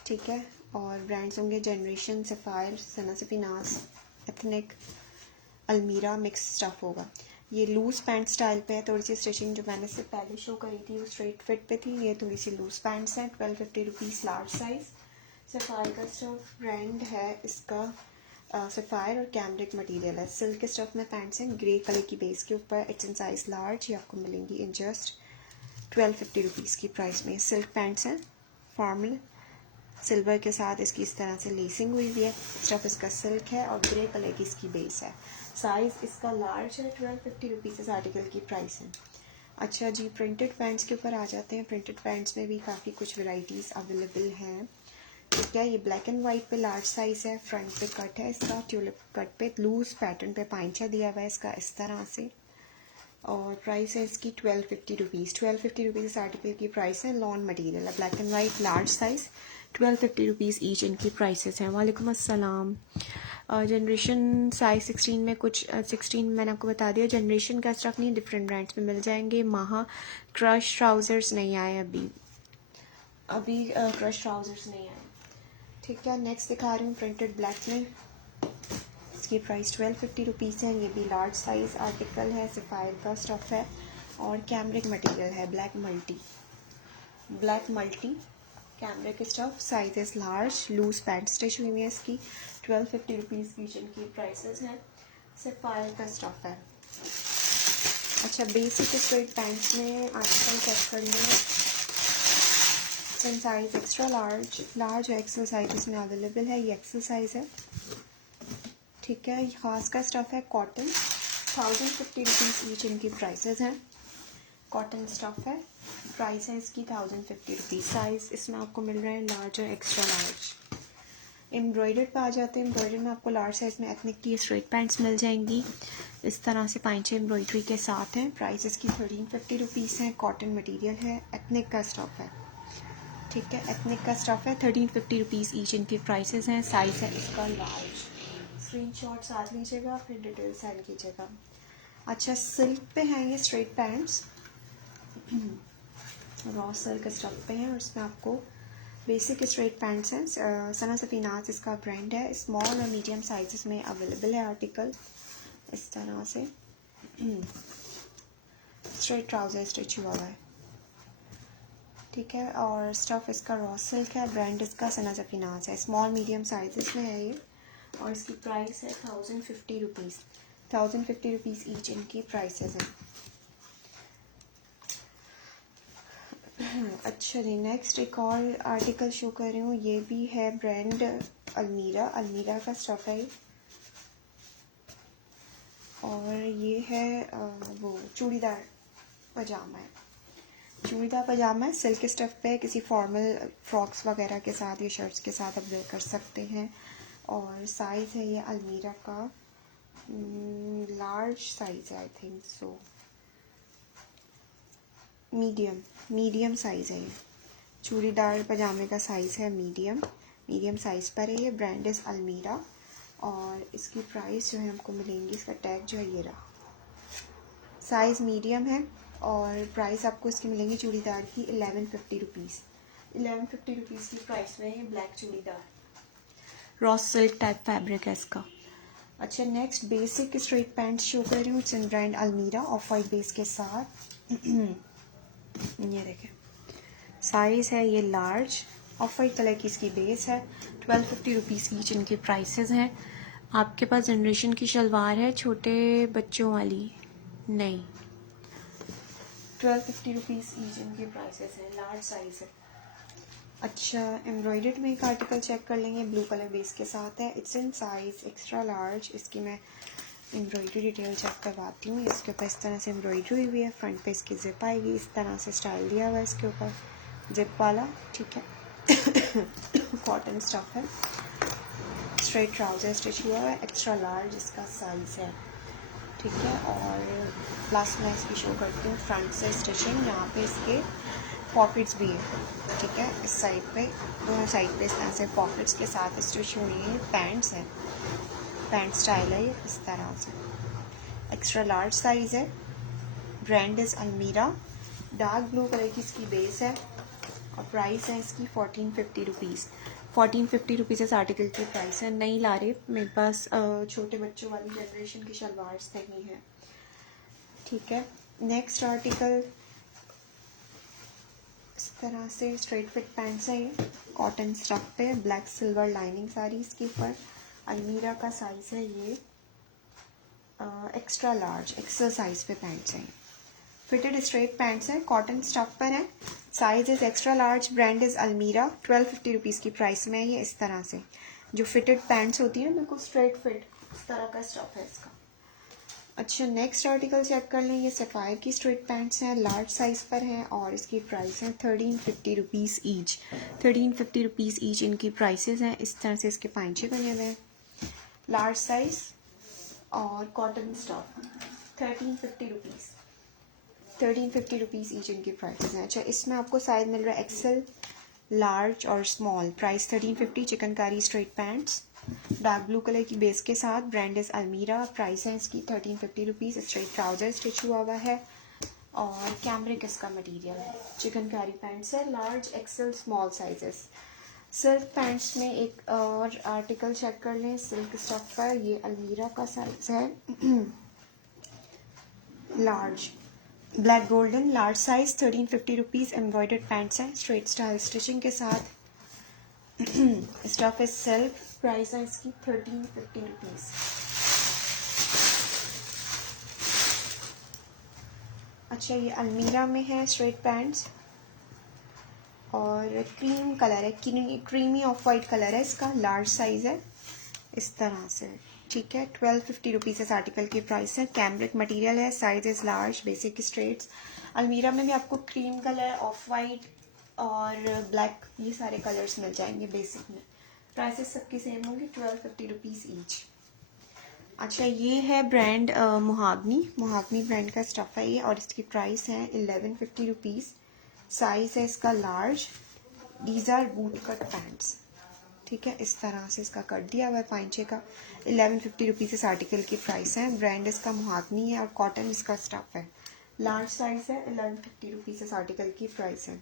ठीक है, और ब्रांड्स होंगे जनरेशन, सफ़ायर, सना सफीनास, एथनिक, अलमीरा, मिक्स स्टफ होगा। ये लूज़ पैंट स्टाइल पे है। थोड़ी सी स्टिचिंग जो मैंने इससे पहले शो करी थी वो स्ट्रेट फिट पे थी, ये थोड़ी सी लूज़ पैंट्स हैं। 1250 रुपीज़ लार्ज साइज। सफ़ायर का स्टफ ब्रांड है इसका, सफ़ायर और कैमरिक मटेरियल है। सिल्क के स्टफ में पैंट्स हैं, ग्रे कलर की बेस के ऊपर, इट्स इन साइज लार्ज। ये आपको मिलेंगी इन जस्ट 1250 रुपीज़ की प्राइस में। सिल्क पैंट्स हैं, फॉर्मल, सिल्वर के साथ इसकी इस तरह से लेसिंग हुई हुई है। स्टफ इसका सिल्क है, और ग्रे कलर की इसकी बेस है। साइज़ इसका लार्ज है। 1250 रुपीज़ इस आर्टिकल की प्राइस है। अच्छा जी, प्रिंटेड पैंट्स के ऊपर आ जाते हैं। प्रिंटेड पैंट्स में भी काफ़ी कुछ वैरायटीज़ अवेलेबल हैं, ठीक है। ये ब्लैक एंड वाइट पे लार्ज साइज़ है। फ्रंट पे कट है इसका, ट्यूलिप कट पे, लूज पैटर्न पे पांचा दिया हुआ है इसका इस तरह से, और प्राइस है इसकी 1250 रुपीज़। 1250 रुपीज़ इस आर्टिकल की प्राइस है। लॉन मटेरियल है, black and white, large size, 1250 rupees each इनकी प्राइसेस हैं। वालेकुम अस्सलाम। जनरेशन साइज 16 में कुछ 16 मैंने आपको बता दिया। जनरेशन का स्टफ नहीं, डिफरेंट ब्रांड्स में मिल जाएंगे। माहा क्रश ट्राउज़र्स नहीं आए अभी क्रश ट्राउज़र्स नहीं आए। ठीक है, नेक्स्ट दिखा रही हूँ प्रिंटेड ब्लैक में। इसकी प्राइस 1250 रुपीज़ है। ये भी लार्ज साइज़ आर्टिकल है, सफ़ायर का स्टफ़ है और कैमरिक मटेरियल है। Black multi cambric stuff, sizes large, loose pant stitch हुई है इसकी। 1250 रुपीज़ की जिनकी प्राइसेस हैं। सफ़ायर का स्टफ़ है। अच्छा, बेसिक स्ट्रेट पैंट्स में आर्टिकल चेक कर लें। साइज़ एक्स्ट्रा लार्ज, लार्ज और एक्सल साइज इसमें अवेलेबल है। ये एक्सल साइज़ है। ठीक है, ये खास का स्टफ़ है कॉटन, 1050 रुपीज़ ईच इनकी प्राइसेस हैं। कॉटन स्टफ़ है, प्राइस है इसकी 1050 रुपीज़। साइज़ इसमें आपको मिल रहे हैं लार्ज और एक्स्ट्रा लार्ज। एम्ब्रॉयडर्ड पे आ जाते हैं। एम्ब्रॉयडर्ड में आपको लार्ज साइज़ में एथनिक की स्ट्रेट पैंट्स मिल जाएंगी। इस तरह से पाइंचे एम्ब्रॉयडरी के साथ हैं। प्राइस इसकी 1350 रुपीज़ है। कॉटन मटेरियल है, एथनिक का स्टफ़ है। ठीक है, एथनिक का स्टफ़ है, 1350 रुपीज़ ईच इनकी प्राइसेस हैं। साइज़ है इसका लार्ज। स्क्रीनशॉट साथ लीजिएगा, फिर डिटेल सेंड कीजिएगा। अच्छा, सिल्क पे हैं ये straight pants, raw silk stuff पे हैं और इसमें आपको बेसिक स्ट्रेट पैंट्स हैं। सना सफीनाज इसका ब्रांड है। स्मॉल और मीडियम साइजेस में अवेलेबल है आर्टिकल। इस तरह से स्ट्रेट ट्राउज़र स्टिच हुआ है। ठीक है, और स्टफ़ इसका रॉ सिल्क है। ब्रांड इसका सना सफीनाज है। स्मॉल मीडियम साइजेस में है ये और इसकी प्राइस है 1050 रुपीज़। 1050 रुपीज़ ईच इनकी प्राइसेस हैं। अच्छा जी, नेक्स्ट एक और आर्टिकल शो कर रही हूँ। ये भी है ब्रांड अलमीरा का स्टफ़ है और ये है वो चूड़ीदार पजामा है। चूड़ीदार पजामा है, सिल्क स्टफ़ पे किसी फॉर्मल फ्रॉक्स वगैरह के साथ या शर्ट्स के साथ आप वेयर कर सकते हैं। और साइज़ है ये अलमीरा का लार्ज साइज़ है, I think so. Medium size है ये। चूड़ीदार पजामे का साइज़ है मीडियम साइज़ पर है ये। ब्रांड इज़ अलमीरा और इसकी प्राइस जो है हमको मिलेंगी, इसका टैग जो है ये रहा। साइज़ मीडियम है और प्राइस आपको इसकी मिलेंगी चूड़ीदार की 1150 रुपीज़। 1150 रुपीज़ की प्राइस में है black churidar. Raw silk type fabric है इसका। अच्छा, next basic straight pants show कर रही हूँ। इट्स इन ब्रांड अलमीरा, ऑफ वाइट बेस के साथ। ये देखें, साइज़ है ये लार्ज, ऑफ वाइट कलर की इसकी बेस है। 1250 रुपीज़ ईच इनकी प्राइसेस हैं। आपके पास जनरेशन की शलवार है छोटे बच्चों वाली? नहीं, 1250 रुपीज़ ईच इनकी प्राइसेस हैं। लार्ज साइज़ है। अच्छा, एम्ब्रॉयडर्ड में एक आर्टिकल चेक कर लेंगे, ब्लू कलर बेस के साथ है। It's in size extra large. इसकी मैं एम्ब्रॉयडरी डिटेल चेक करवाती हूँ। इसके ऊपर इस तरह से एम्ब्रॉयडरी हुई है। फ्रंट पे इसकी जिप आएगी, इस तरह से स्टाइल दिया हुआ है इसके ऊपर जिप वाला। ठीक है, कॉटन स्टफ है, स्ट्रेट ट्राउज़र स्टिच हुआ है, एक्स्ट्रा लार्ज इसका साइज़ है। ठीक है, और प्लस मैं इसकी शो करती हूँ फ्रंट से स्टिचिंग। यहाँ पे इसके पॉकेट्स भी हैं। ठीक है, इस साइड पे, दोनों साइड पे इस तरह से पॉकेट्स के साथ स्टिच हुई है। पैंट्स है, पैंट स्टाइल है ये इस तरह से। एक्स्ट्रा लार्ज साइज़ है। ब्रांड इज़ अलमीरा। डार्क ब्लू कलर की इसकी बेस है और प्राइस है इसकी 1450 रुपीज़। 1450 रुपीज़ इस आर्टिकल की प्राइस है। नहीं ला रहे मेरे पास, छोटे बच्चों वाली जनरेशन की शलवार्स नहीं है। ठीक है, नेक्स्ट आर्टिकल इस तरह से स्ट्रेट फिट पैंट्स है ये, कॉटन स्टफ पे, ब्लैक सिल्वर लाइनिंग सारी इसके ऊपर। अलमीरा का साइज़ है ये एक्स्ट्रा लार्ज, एक्सल साइज़ पे पैंट्स हैं। फिटेड स्ट्रेट पैंट्स हैं, कॉटन स्टफ पर है। Size is extra large. Brand is अलमीरा। 1250 रुपीज़ की प्राइस में है ये। इस तरह से जो फिटेड पैंट्स होती है ना, बिल्कुल स्ट्रेट फिट, इस तरह का स्टफ है इसका। अच्छा, नेक्स्ट आर्टिकल चेक कर लें। ये सफ़ायर की स्ट्रेट पैंट्स हैं, लार्ज साइज़ पर हैं और इसकी प्राइस है 1350 रुपीज़ ईच। 1350 रुपीज़ ईच इनकी प्राइसेस हैं। इस तरह से इसके पांचे बने हुए हैं, लार्ज साइज़ और cotton stuff. 1350 rupees. 1350 rupees each इनकी प्राइसेस हैं। अच्छा, इसमें आपको साइज मिल रहा है एक्सेल, लार्ज और small. Price 1350। Chikankari straight pants dark blue colour की बेस के साथ, ब्रांड इज अलमीरा। प्राइस है इसकी 1350 रुपीज़। स्ट्रेट ट्राउजर स्टिच हुआ हुआ है और कैमरिक इसका मटेरियल है। चिकनकारी पैंट्स है, large, XL, small sizes. Silk pants में एक और आर्टिकल चेक कर लें सिल्क स्टफ पर। ये अलमीरा का साइज है large, black golden, large size, 1350 rupees. Embroidered pants हैं स्ट्रेट स्टाइल स्टिचिंग के साथ। Stuff is silk. प्राइस है इसकी 1350 रुपीज़। अच्छा, ये अलमीरा में है स्ट्रेट पैंट्स और क्रीम कलर है, क्रीमी ऑफ वाइट कलर है इसका। लार्ज साइज है इस तरह से, ठीक है। 1250 रुपीज़ इस आर्टिकल की प्राइस है। कैमरिक मटेरियल है, size is large, basic straights. Almirah में भी आपको क्रीम कलर, ऑफ वाइट और ब्लैक, ये सारे कलर्स मिल जाएंगे बेसिक में। प्राइसेस सबकी सेम होंगी, 1250 रुपीज़ ईच। अच्छा, ये है ब्रांड मोहागनी ब्रांड का स्टफ है ये और इसकी प्राइस है 1150 रुपीज़। साइज है इसका large. These are boot cut pants, ठीक है। इस तरह से इसका कट दिया हुआ है पाइंचे का। 1150 रुपीज़ इस आर्टिकल की प्राइस है। ब्रांड इसका मोहागनी है और कॉटन इसका स्टफ है। लार्ज साइज है, 1150 रुपीज़ इस आर्टिकल की प्राइस है।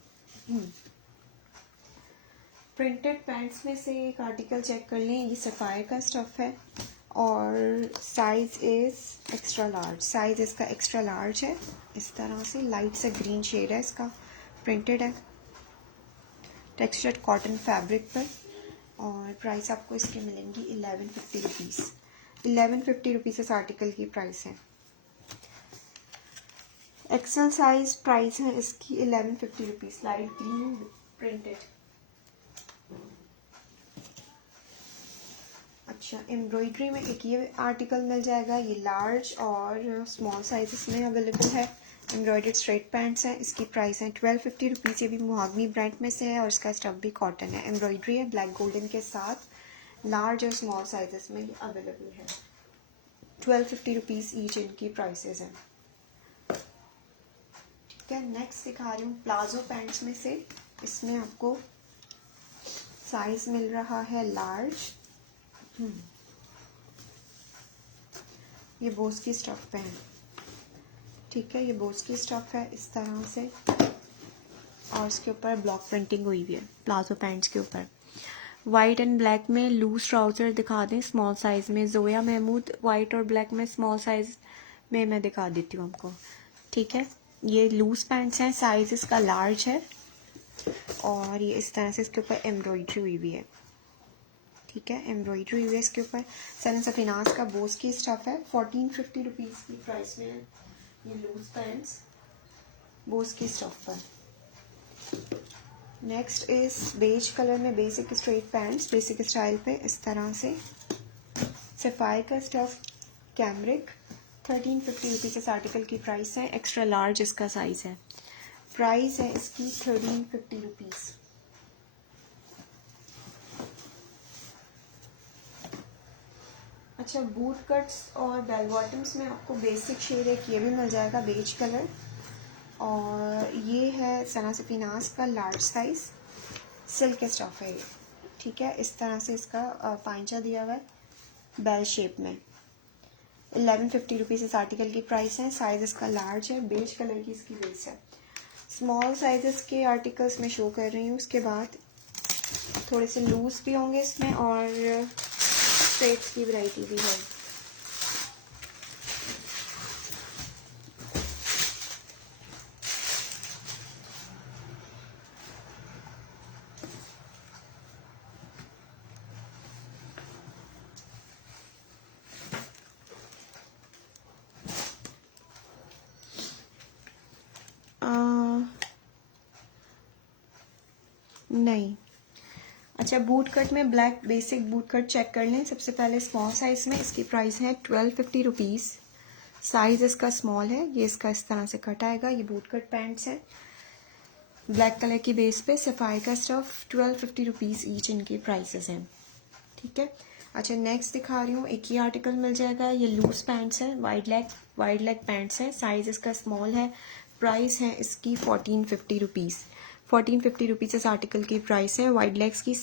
प्रिंटेड पैंट्स में से एक आर्टिकल चेक कर लें। ये सफ़ायर का स्टफ है और size is extra large. Size इसका एक्स्ट्रा लार्ज है इस तरह से। लाइट से ग्रीन शेड है इसका, प्रिंटेड है, टेक्सचर्ड कॉटन फैब्रिक पर। और प्राइस आपको इसकी मिलेंगी 1150 रुपीज़। 1150 रुपीज़ इस आर्टिकल की प्राइस है। एक्सेल साइज प्राइस है इसकी 1150 रुपीज़। Light green printed. अच्छा, एम्ब्रॉयडरी में एक ये आर्टिकल मिल जाएगा। ये लार्ज और स्मॉल साइजेस में अवेलेबल है। एम्ब्रॉयडर्ड स्ट्रेट पैंट्स हैं, इसकी प्राइस है 1250 रुपीज़। ये भी मोहागनी ब्रांड में से है और इसका स्टफ भी कॉटन है। एम्ब्रॉयडरी है ब्लैक गोल्डन के साथ। लार्ज और स्मॉल साइजेस में ये अवेलेबल है। 1250 रुपीज़ ईच इनकी प्राइसेस हैं, ठीक है। नेक्स्ट दिखा रही हूँ प्लाजो पैंट्स में से। इसमें आपको साइज मिल रहा है लार्ज। ये बोस की स्टफ पे है, ठीक है। ये बोस की स्टफ है इस तरह से और इसके ऊपर ब्लॉक प्रिंटिंग हुई हुई है प्लाजो पैंट्स के ऊपर। वाइट एंड ब्लैक में लूज ट्राउजर दिखा दें स्मॉल साइज में। जोया महमूद वाइट और ब्लैक में स्मॉल साइज में मैं दिखा देती हूँ आपको, ठीक है। ये लूज पैंट्स हैं, साइज इसका लार्ज है और ये इस तरह से इसके ऊपर एम्ब्रॉयडरी हुई हुई है, ठीक है। एम्ब्रॉयडरी हुई है इसके ऊपर। सन सफिनास का बोस की स्टफ है। 1450 रुपीज़ की प्राइस में है ये लूज पैंट्स बोस की स्टफ पर। नेक्स्ट इज बेज कलर में basic straight pants, basic style पे इस तरह से। सफायर का स्टफ कैमरिक, 1350 रुपीज़ इस आर्टिकल की प्राइस है। एक्स्ट्रा लार्ज इसका साइज है। प्राइस है इसकी 1350 रुपीज़। अच्छा, बूट कट्स और बेल बॉटम्स में आपको बेसिक शेड एक ये भी मिल जाएगा बेज कलर और ये है सना सफिनास का लार्ज साइज। सिल्क स्टफ है ये, ठीक है। इस तरह से इसका पांचा दिया हुआ है बेल शेप में। 1150 रुपीज़ इस आर्टिकल की प्राइस है। साइज इसका लार्ज है, बेज कलर की इसकी बेस है। स्मॉल साइजेस के आर्टिकल्स में शो कर रही हूँ। उसके बाद थोड़े से लूज भी होंगे इसमें और स्ट्रेट्स की वैरायटी भी है। नहीं, अच्छा, बूट कट में black basic boot cut check कर लें। सबसे पहले स्मॉल साइज में इसकी प्राइस है 1250 रुपीज़। साइज इसका स्मॉल है। ये इसका इस तरह से कट आएगा। ये बूट कट पैंट्स है ब्लैक कलर की बेस पे। सफायर का स्टफ, 1250 रुपीज़ ईच इनकी प्राइसेस हैं, ठीक है। अच्छा, नेक्स्ट दिखा रही हूँ। एक ही आर्टिकल मिल जाएगा। ये लूज पैंट्स है, वाइड लेग पैंट्स है। साइज इसका स्मॉल है। प्राइस है इसकी 1450 रुपीज़। 1450 रुपीज़ इस आर्टिकल की प्राइस है। वाइड लेग्स की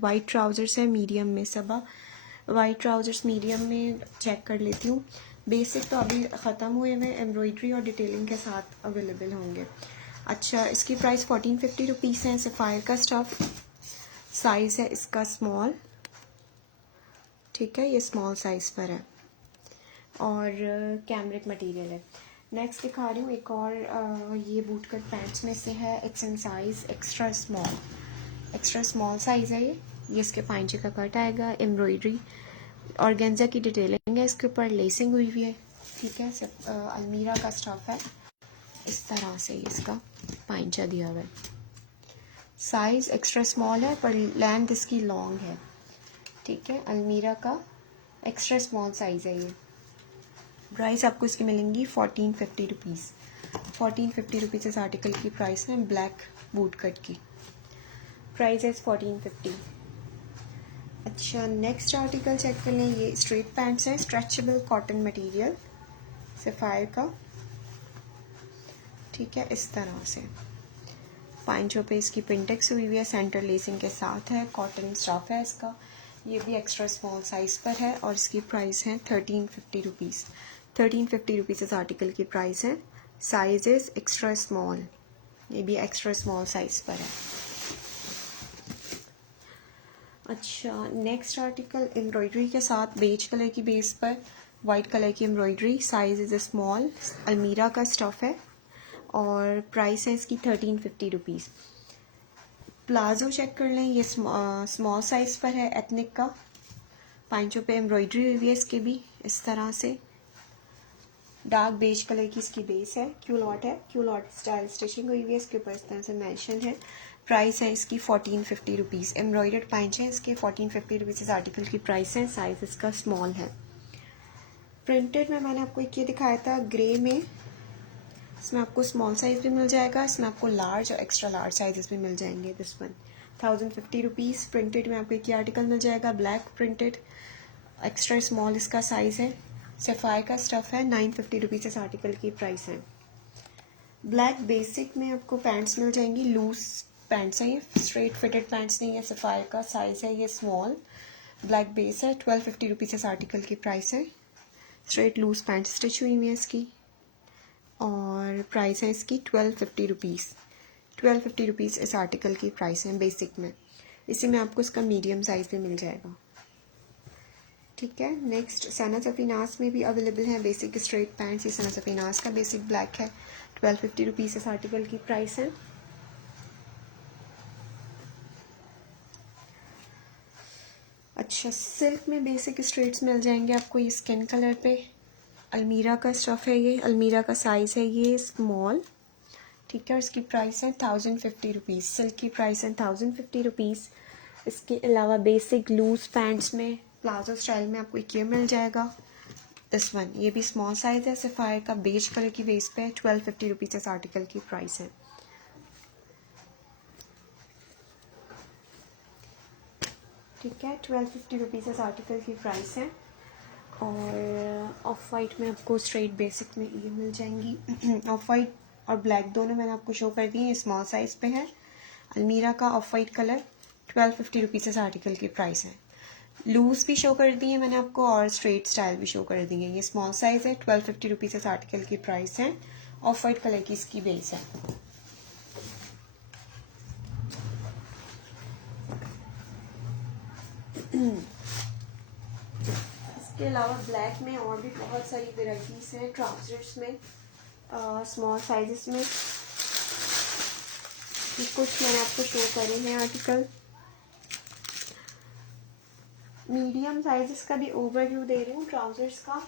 वाइट ट्राउज़र्स है मीडियम में, सबा वाइट ट्राउज़र्स मीडियम में चेक कर लेती हूँ। बेसिक तो अभी ख़त्म हुए हुए, एम्ब्रॉयडरी और डिटेलिंग के साथ अवेलेबल होंगे। अच्छा, इसकी प्राइस 1450 रुपीज़ है। सफ़ायर का स्टफ़, साइज़ है इसका स्मॉल, ठीक है, ये स्मॉल साइज़ पर है और कैमरिक मटेरियल है। नेक्स्ट दिखा रही हूँ एक और ये बूट कट पैंट्स में से है। It's in size extra small, extra small size है ये इसके पाइंचे का कट आएगा। एम्ब्रॉयडरी ऑर्गेन्जा की डिटेलिंग है, इसके ऊपर लेसिंग हुई हुई है, ठीक है। सिर्फ अलमीरा का स्टफ है, इस तरह से इसका पाइंचा दिया हुआ है। साइज़ एक्स्ट्रा स्मॉल है पर लेंथ इसकी लॉन्ग है, ठीक है। अलमीरा का एक्स्ट्रा स्मॉल साइज़ है ये। प्राइस आपको इसकी मिलेंगी 1450 रुपीज़। 1450 रुपीज़ इस आर्टिकल की प्राइस है। ब्लैक बूट कट की प्राइस है 1450। अच्छा, नेक्स्ट आर्टिकल चेक कर लें। ये स्ट्रेट पैंट्स है, स्ट्रेचेबल कॉटन मटेरियल, सफ़ायर का, ठीक है। इस तरह से पाइंचों पे इसकी पिंटेक्स हुई हुई है, सेंटर लेसिंग के साथ है, कॉटन स्टफ है इसका। ये भी एक्स्ट्रा स्मॉल साइज़ पर है और इसकी प्राइस है 1350 रुपीज़। 1350 रुपीज़ इस आर्टिकल की प्राइस है। साइज इज़ एक्स्ट्रा स्मॉल, ये भी एक्स्ट्रा स्मॉल साइज़ पर है। अच्छा, नेक्स्ट आर्टिकल एम्ब्रॉयडरी के साथ बेज कलर की बेस पर वाइट कलर की एम्ब्रॉयडरी, साइज़ इज़ स्मॉल, अलमीरा का स्टफ़ है और प्राइस है इसकी 1350 रुपीज़। प्लाजो चेक कर लें, ये स्मॉल साइज़ पर है, एथनिक का। पाइंचों पे एम्ब्रॉयडरी हुई है इसके भी इस तरह से। डार्क बेज कलर की इसकी बेस है, क्यूलॉट है, क्यूलॉट स्टाइल स्टिचिंग हुई हुई है इसके ऊपर, इस तरह से मेंशन है। प्राइस है इसकी 1450 रुपीज़। एम्ब्रॉयडर्ड पाइंचे हैं इसके 1450 रुपीज़ इस आर्टिकल की प्राइस है। साइज़ इसका स्मॉल है। प्रिंटेड में मैंने आपको एक ये दिखाया था ग्रे में, इसमें आपको स्मॉल साइज़ भी मिल जाएगा, इसमें आपको लार्ज और एक्स्ट्रा लार्ज साइजेस भी मिल जाएंगे। This one 1050 rupees. प्रिंटेड में आपको एक ये आर्टिकल मिल जाएगा ब्लैक प्रिंटेड, एक्स्ट्रा स्मॉल इसका साइज़ है। सफ़ायर का स्टफ़ है, 950 रुपीज़ इस आर्टिकल की प्राइस है। ब्लैक बेसिक में आपको पैंट्स मिल जाएंगी, लूज पैंट्स हैं ये, स्ट्रेट फिटेड पैंट्स नहीं है। सफ़ायर का साइज़ है ये स्मॉल, ब्लैक बेस है, 1250 रुपीज़ इस आर्टिकल की प्राइस है। स्ट्रेट लूज पैंट स्टिच हुई हुई है इसकी और प्राइस है इसकी 1250 रुपीज़। 1250 रुपीज़ इस आर्टिकल की प्राइस है बेसिक में। इसी में आपको इसका मीडियम साइज़ भी मिल जाएगा, ठीक है। नेक्स्ट सना सफ़ीनास में भी अवेलेबल है बेसिक स्ट्रेट पैंट्स। ये सना सफ़ीनास का बेसिक ब्लैक है, 1250 रुपीज़ इस आर्टिकल की प्राइस है। अच्छा, सिल्क में बेसिक स्ट्रेट्स मिल जाएंगे आपको ये स्किन कलर पे। अलमीरा का स्टफ़ है ये, अलमीरा का साइज़ है ये स्मॉल, ठीक है। और इसकी प्राइस है 1050 रुपीज़। सिल्क की प्राइस है 1050 रुपीज़। इसके अलावा बेसिक लूज पैंट्स में प्लाजो स्टाइल में आपको एक ये मिल जाएगा, दिस वन, ये भी स्मॉल साइज़ है। सफ़ायर का बेज कलर की बेस पे 1250 रुपीज़ इस आर्टिकल की प्राइस है, ठीक है। 1250 रुपीज़ इस आर्टिकल की प्राइस है। और ऑफ वाइट में आपको स्ट्रेट बेसिक में ये मिल जाएंगी। ऑफ वाइट और ब्लैक दोनों मैंने आपको शो कर दिए, स्मॉल साइज़ पे है। अलमीरा का ऑफ वाइट कलर 1250 रुपीज़ इस आर्टिकल की प्राइस है। लूज भी शो कर दिए मैंने आपको और स्ट्रेट स्टाइल भी शो कर दिए। ये स्मॉल साइज़ है, 1250 रुपीज़ इस आर्टिकल की प्राइस है। ऑफ वाइट कलर की इसकी बेस है। इसके अलावा ब्लैक में और भी बहुत सारी वेराइटीज़ हैं ट्राउजर्स में, स्मॉल साइजेस में। कुछ मैंने आपको शो करे हैं आर्टिकल। मीडियम साइजेस का भी ओवरव्यू दे रही हूँ ट्राउजर्स का।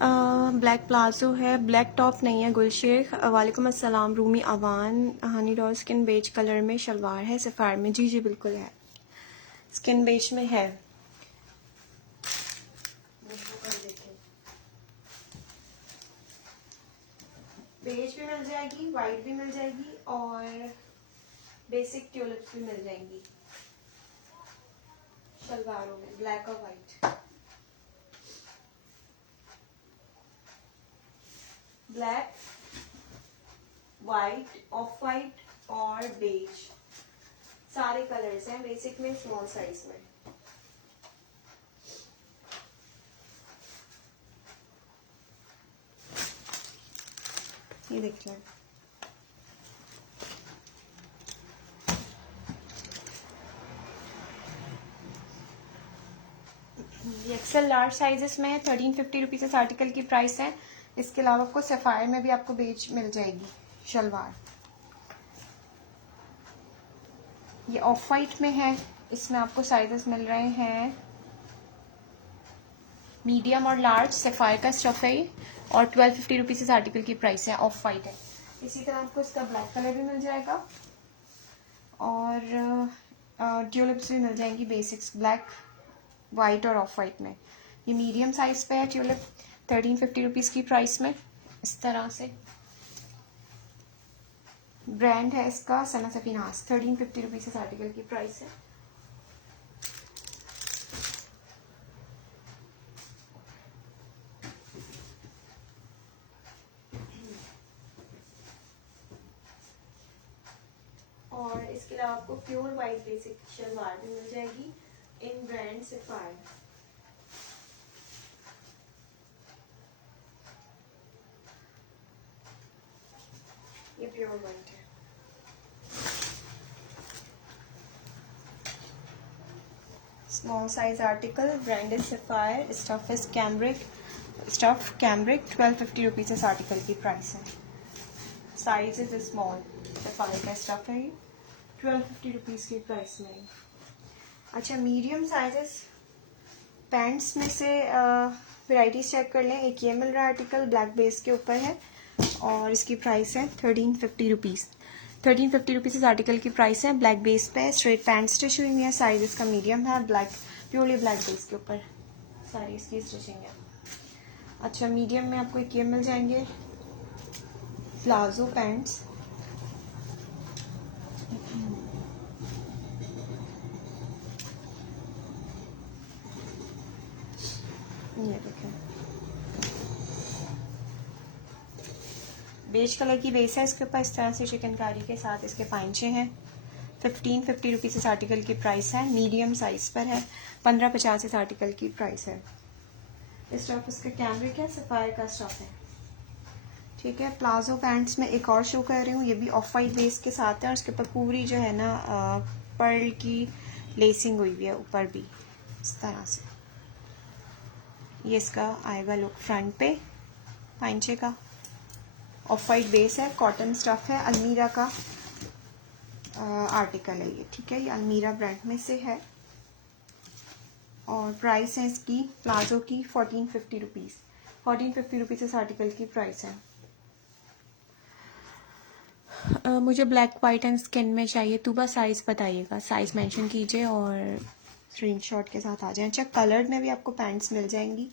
ब्लैक प्लाजो है, ब्लैक टॉप नहीं है। गुलशेख वालेकुम अस्सलाम। Rumi Awan honey doll skin beige colour में शलवार है, सफ़ार में। जी जी बिल्कुल है, स्किन बेज में है। बेज भी मिल जाएगी, वाइट भी मिल जाएगी और बेसिक ट्यूलिप्स भी मिल जाएंगी शलवारों में, ब्लैक और white. Black, white, of white और बेज, सारे कलर्स हैं बेसिक में, स्मॉल साइज में। ये देखिए, ये एक्सेल लार्ज साइजेस में है। 1350 रुपीज इस आर्टिकल की प्राइस है। इसके अलावा आपको सफायर में भी आपको बेज मिल जाएगी शलवार। ये ऑफ वाइट में है, इसमें आपको साइजेस मिल रहे हैं मीडियम और लार्ज। सफायर का स्टफ है ये और 1250 रुपीज इस आर्टिकल की प्राइस है। ऑफ वाइट है। इसी तरह आपको इसका ब्लैक कलर भी मिल जाएगा और ट्यूलिप्स भी मिल जाएंगी बेसिक्स, ब्लैक, वाइट और ऑफ वाइट में। ये मीडियम साइज पे है ट्यूलिप, 1350 रुपीज की प्राइस में। इस तरह से ब्रांड है इसका सना सफीनास, 1350 रुपीज इस आर्टिकल की प्राइस है। और इसके अलावा आपको प्योर वाइट बेसिक शलवार भी मिल जाएगी इन ब्रांड सफायर। ये प्योर वाइट है। Small size article, branded sapphire, stuff is cambric, stuff cambric, 1250 rupees इस आर्टिकल की प्राइस है। साइज इज स्मॉल, सफायर का स्टफ है ये, 1250 रुपीज की प्राइस में। अच्छा, मीडियम साइजेस पैंट्स में से वैरायटीज चेक कर लें। एक ये मिल रहा है आर्टिकल, ब्लैक बेस के ऊपर है और इसकी प्राइस है 1350 रुपीज़। 1350 रुपीज़ इस आर्टिकल की प्राइस है। ब्लैक बेस पे स्ट्रेट पैंट स्टिच हुई हुई है, साइज इसका मीडियम है, ब्लैक, प्योरली ब्लैक बेस के ऊपर सारी इसकी स्टिचिंग है। अच्छा, मीडियम में आपको एक ये मिल जाएंगे प्लाजो पैंट्स, ये देखें, बेज कलर की बेस है इसके ऊपर, इस तरह से चिकनकारी के साथ इसके पांचे हैं। 1550 रुपीज़ इस आर्टिकल की प्राइस है। मीडियम साइज पर है। 1550 इस आर्टिकल की प्राइस है। इस स्टफ इसका कैमरिक है, सफायर का स्टफ है। ठीक है, प्लाजो पैंट्स में एक और शो कर रही हूँ, ये भी ऑफ वाइट बेस के साथ है और उसके ऊपर पूरी जो है ना पर्ल की लेसिंग हुई हुई है ऊपर भी, इस तरह से। ये इसका आएगा लुक फ्रंट पे पांचे का। ऑफ वाइट बेस है, कॉटन स्टफ है, अलमीरा का आर्टिकल है ये। ठीक है, ये अलमीरा ब्रांड में से है और प्राइस है इसकी प्लाजो की 1450 रुपीज़। 1450 रुपीज़ इस आर्टिकल की प्राइस है। मुझे ब्लैक, वाइट एंड स्किन में चाहिए। तो बस साइज़ बताइएगा, साइज़ मेंशन कीजिए और स्क्रीनशॉट के साथ आ जाए। अच्छा, कलर्ड में भी आपको पैंट्स मिल जाएंगी।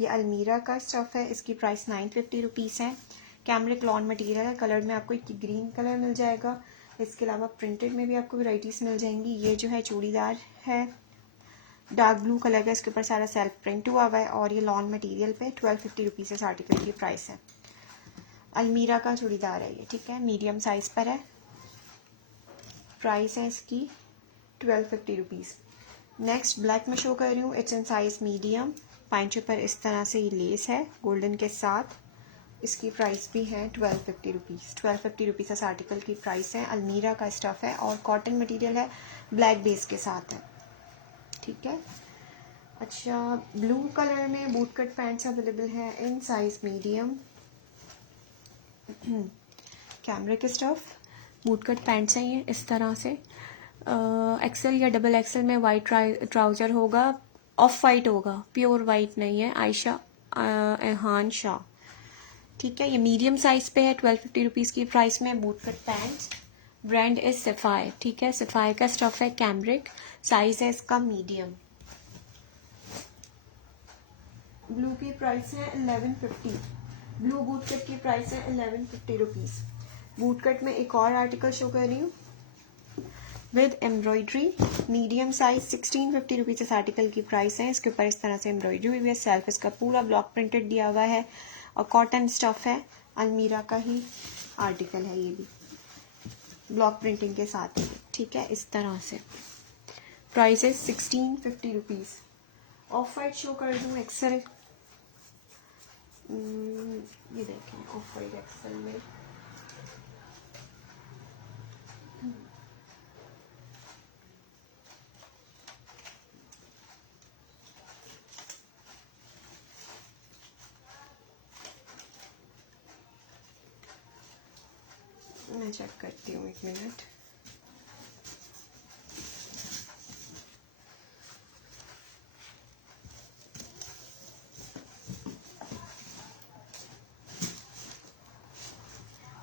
ये अलमीरा का स्टफ है, इसकी प्राइस 950 रुपीज़ है। कैमरिक लॉन मटेरियल है, कलर्ड में आपको एक ग्रीन कलर मिल जाएगा। इसके अलावा प्रिंटेड में भी आपको वैरायटीज़ मिल जाएंगी। ये जो है चूड़ीदार है, डार्क ब्लू कलर का, इसके ऊपर सारा सेल्फ प्रिंट हुआ हुआ है और ये लॉन मटेरियल पे 1250 रुपीज़ इस आर्टिकल की प्राइस है। अलमीरा का चूड़ीदार है ये। ठीक है, मीडियम साइज पर है, प्राइस है इसकी 1250 रुपीज़। नेक्स्ट ब्लैक में शो कर रही हूँ, इट्स इन साइज मीडियम। पांचों पर इस तरह से ये लेस है गोल्डन के साथ, इसकी प्राइस भी है 1250 रुपीज़। 1250 रुपीज़ इस आर्टिकल की प्राइस है। अलमीरा का स्टफ है और कॉटन मटेरियल है, ब्लैक बेस के साथ है। ठीक है। अच्छा, ब्लू कलर में बूट कट पैंट्स अवेलेबल है इन साइज मीडियम। कैमरे के स्टफ बूट कट पैंट्स हैं ये, इस तरह से। एक्सेल या डबल एक्सेल में वाइट ट्राउज़र होगा, ऑफ वाइट होगा, प्योर वाइट नहीं है। आयशा एहान शाह, ठीक है। ये मीडियम साइज पे है, 1250 रुपीज़ की प्राइस में। Boot cut pants, brand is sapphire, ठीक है। सफ़ायर का स्टफ है, कैमरिक, साइज है इसका मीडियम। ब्लू की प्राइस है 1150, ब्लू बूट कट की प्राइस है 1150 रुपीज़। बूट कट में एक और आर्टिकल शो कर रही हूँ with embroidery, medium size, 1650 rupees इस आर्टिकल की प्राइस है। इसके ऊपर इस तरह से एम्ब्रॉयडरी हुई है, सेल्फ इसका पूरा ब्लॉक प्रिंटेड दिया हुआ है और कॉटन स्टफ है, अलमीरा का ही आर्टिकल है, ये भी ब्लॉक प्रिंटिंग के साथ ही, ठीक है। इस तरह से प्राइस है 1650 रुपीज़। ऑफ वाइट शो कर दूँ एक्सेल, ये देखें ऑफ वाइट एक्सेल में मैं चेक करती हूँ, 1 मिनट।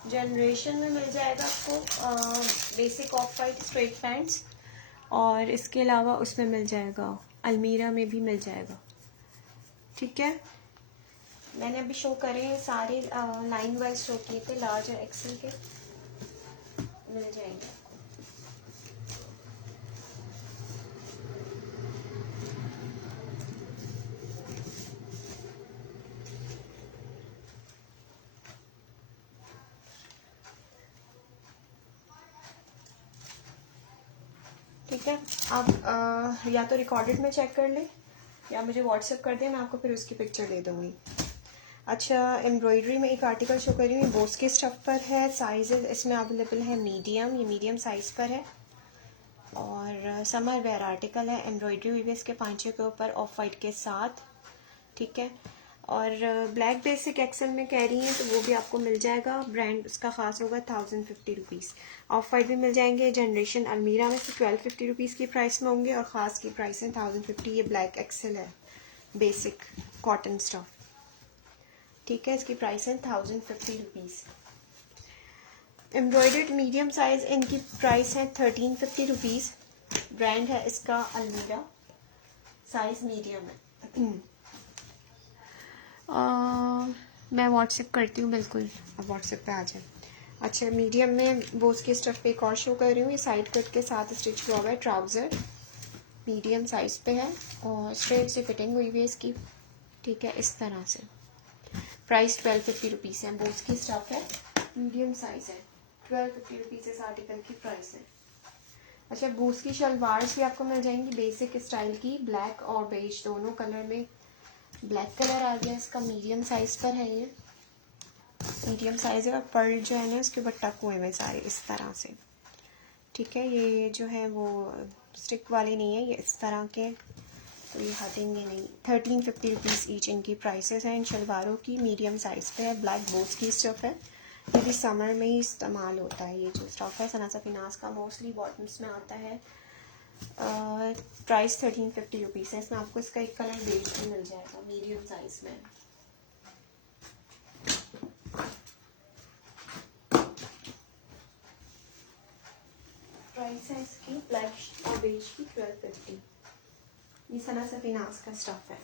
जनरेशन में मिल जाएगा आपको basic of white straight pants, और इसके अलावा उसमें मिल जाएगा, अलमीरा में भी मिल जाएगा, ठीक है। मैंने अभी शो करे हैं सारे, लाइन वाइज शो किए थे, लार्ज और एक्सेल के मिल जाएंगे। ठीक है, आप या तो रिकॉर्डेड में चेक कर लें या मुझे व्हाट्सएप कर दें, मैं आपको फिर उसकी पिक्चर दे दूँगी। अच्छा, एम्ब्रॉयडरी में एक आर्टिकल शो कर रही हूँ, बोस के स्टफ पर है, साइज इसमें अवेलेबल है मीडियम, ये मीडियम साइज़ पर है और समर वेयर आर्टिकल है। एम्ब्रॉयडरी हुई है इसके पांचों के ऊपर ऑफ वाइट के साथ, ठीक है। और ब्लैक बेसिक एक्सेल में कह रही हैं तो वो भी आपको मिल जाएगा, ब्रांड उसका ख़ास होगा 1050 रुपीज़। ऑफ वाइट भी मिल जाएंगे, जनरेशन अलमीरा में से 1250 रुपीज़ की प्राइस में होंगे और ख़ास की प्राइस है 1050। ये ब्लैक एक्सेल है, बेसिक कॉटन स्टफ, ठीक है। इसकी प्राइस है 1050 रुपीज़। एम्ब्रॉयडर्ड मीडियम साइज, इनकी प्राइस है 1350 रुपीज़। ब्रांड है इसका अलमीरा, साइज मीडियम है। मैं व्हाट्सएप करती हूँ, बिल्कुल आप व्हाट्सएप पे आ जाए। अच्छा, मीडियम में बोस के स्टफ पे एक और शो कर रही हूँ, ये साइड कट के साथ स्टिच हुआ हुआ है, ट्राउज़र मीडियम साइज पे है और स्ट्रेट से फिटिंग हुई हुई है इसकी, ठीक है। इस तरह से प्राइस 1250 रुपीज़ है, बोस की स्टफ है, मीडियम साइज है, 1250 रुपीज़ इस आर्टिकल की प्राइस है। अच्छा, बोस की शलवार्स भी आपको मिल जाएंगी बेसिक स्टाइल की, ब्लैक और बेज दोनों कलर में। ब्लैक कलर आ गया इसका, मीडियम साइज पर है, ये मीडियम साइज है और पर्ल जो है ना इसके ऊपर टक हुए हुए सारे इस तरह से, ठीक है। ये जो है वो स्टिक वाले नहीं है, ये इस तरह के, तो ये हटेंगे नहीं। 1350 रुपीज़ ईच इनकी प्राइसेस हैं इन शलवारों की, मीडियम साइज पे है, ब्लैक बोट्स की स्टफ है, ये भी समर में ही इस्तेमाल होता है। ये जो स्टफ है सनासा फिनास का, मोस्टली बॉटम्स में आता है। प्राइस 1350 रुपीज़ है। इसमें आपको इसका एक कलर बेज भी मिल जाएगा, मीडियम साइज में। प्राइस है इसकी ब्लैक और बेज की 1250। ये सनासा फिनास का स्टफ है।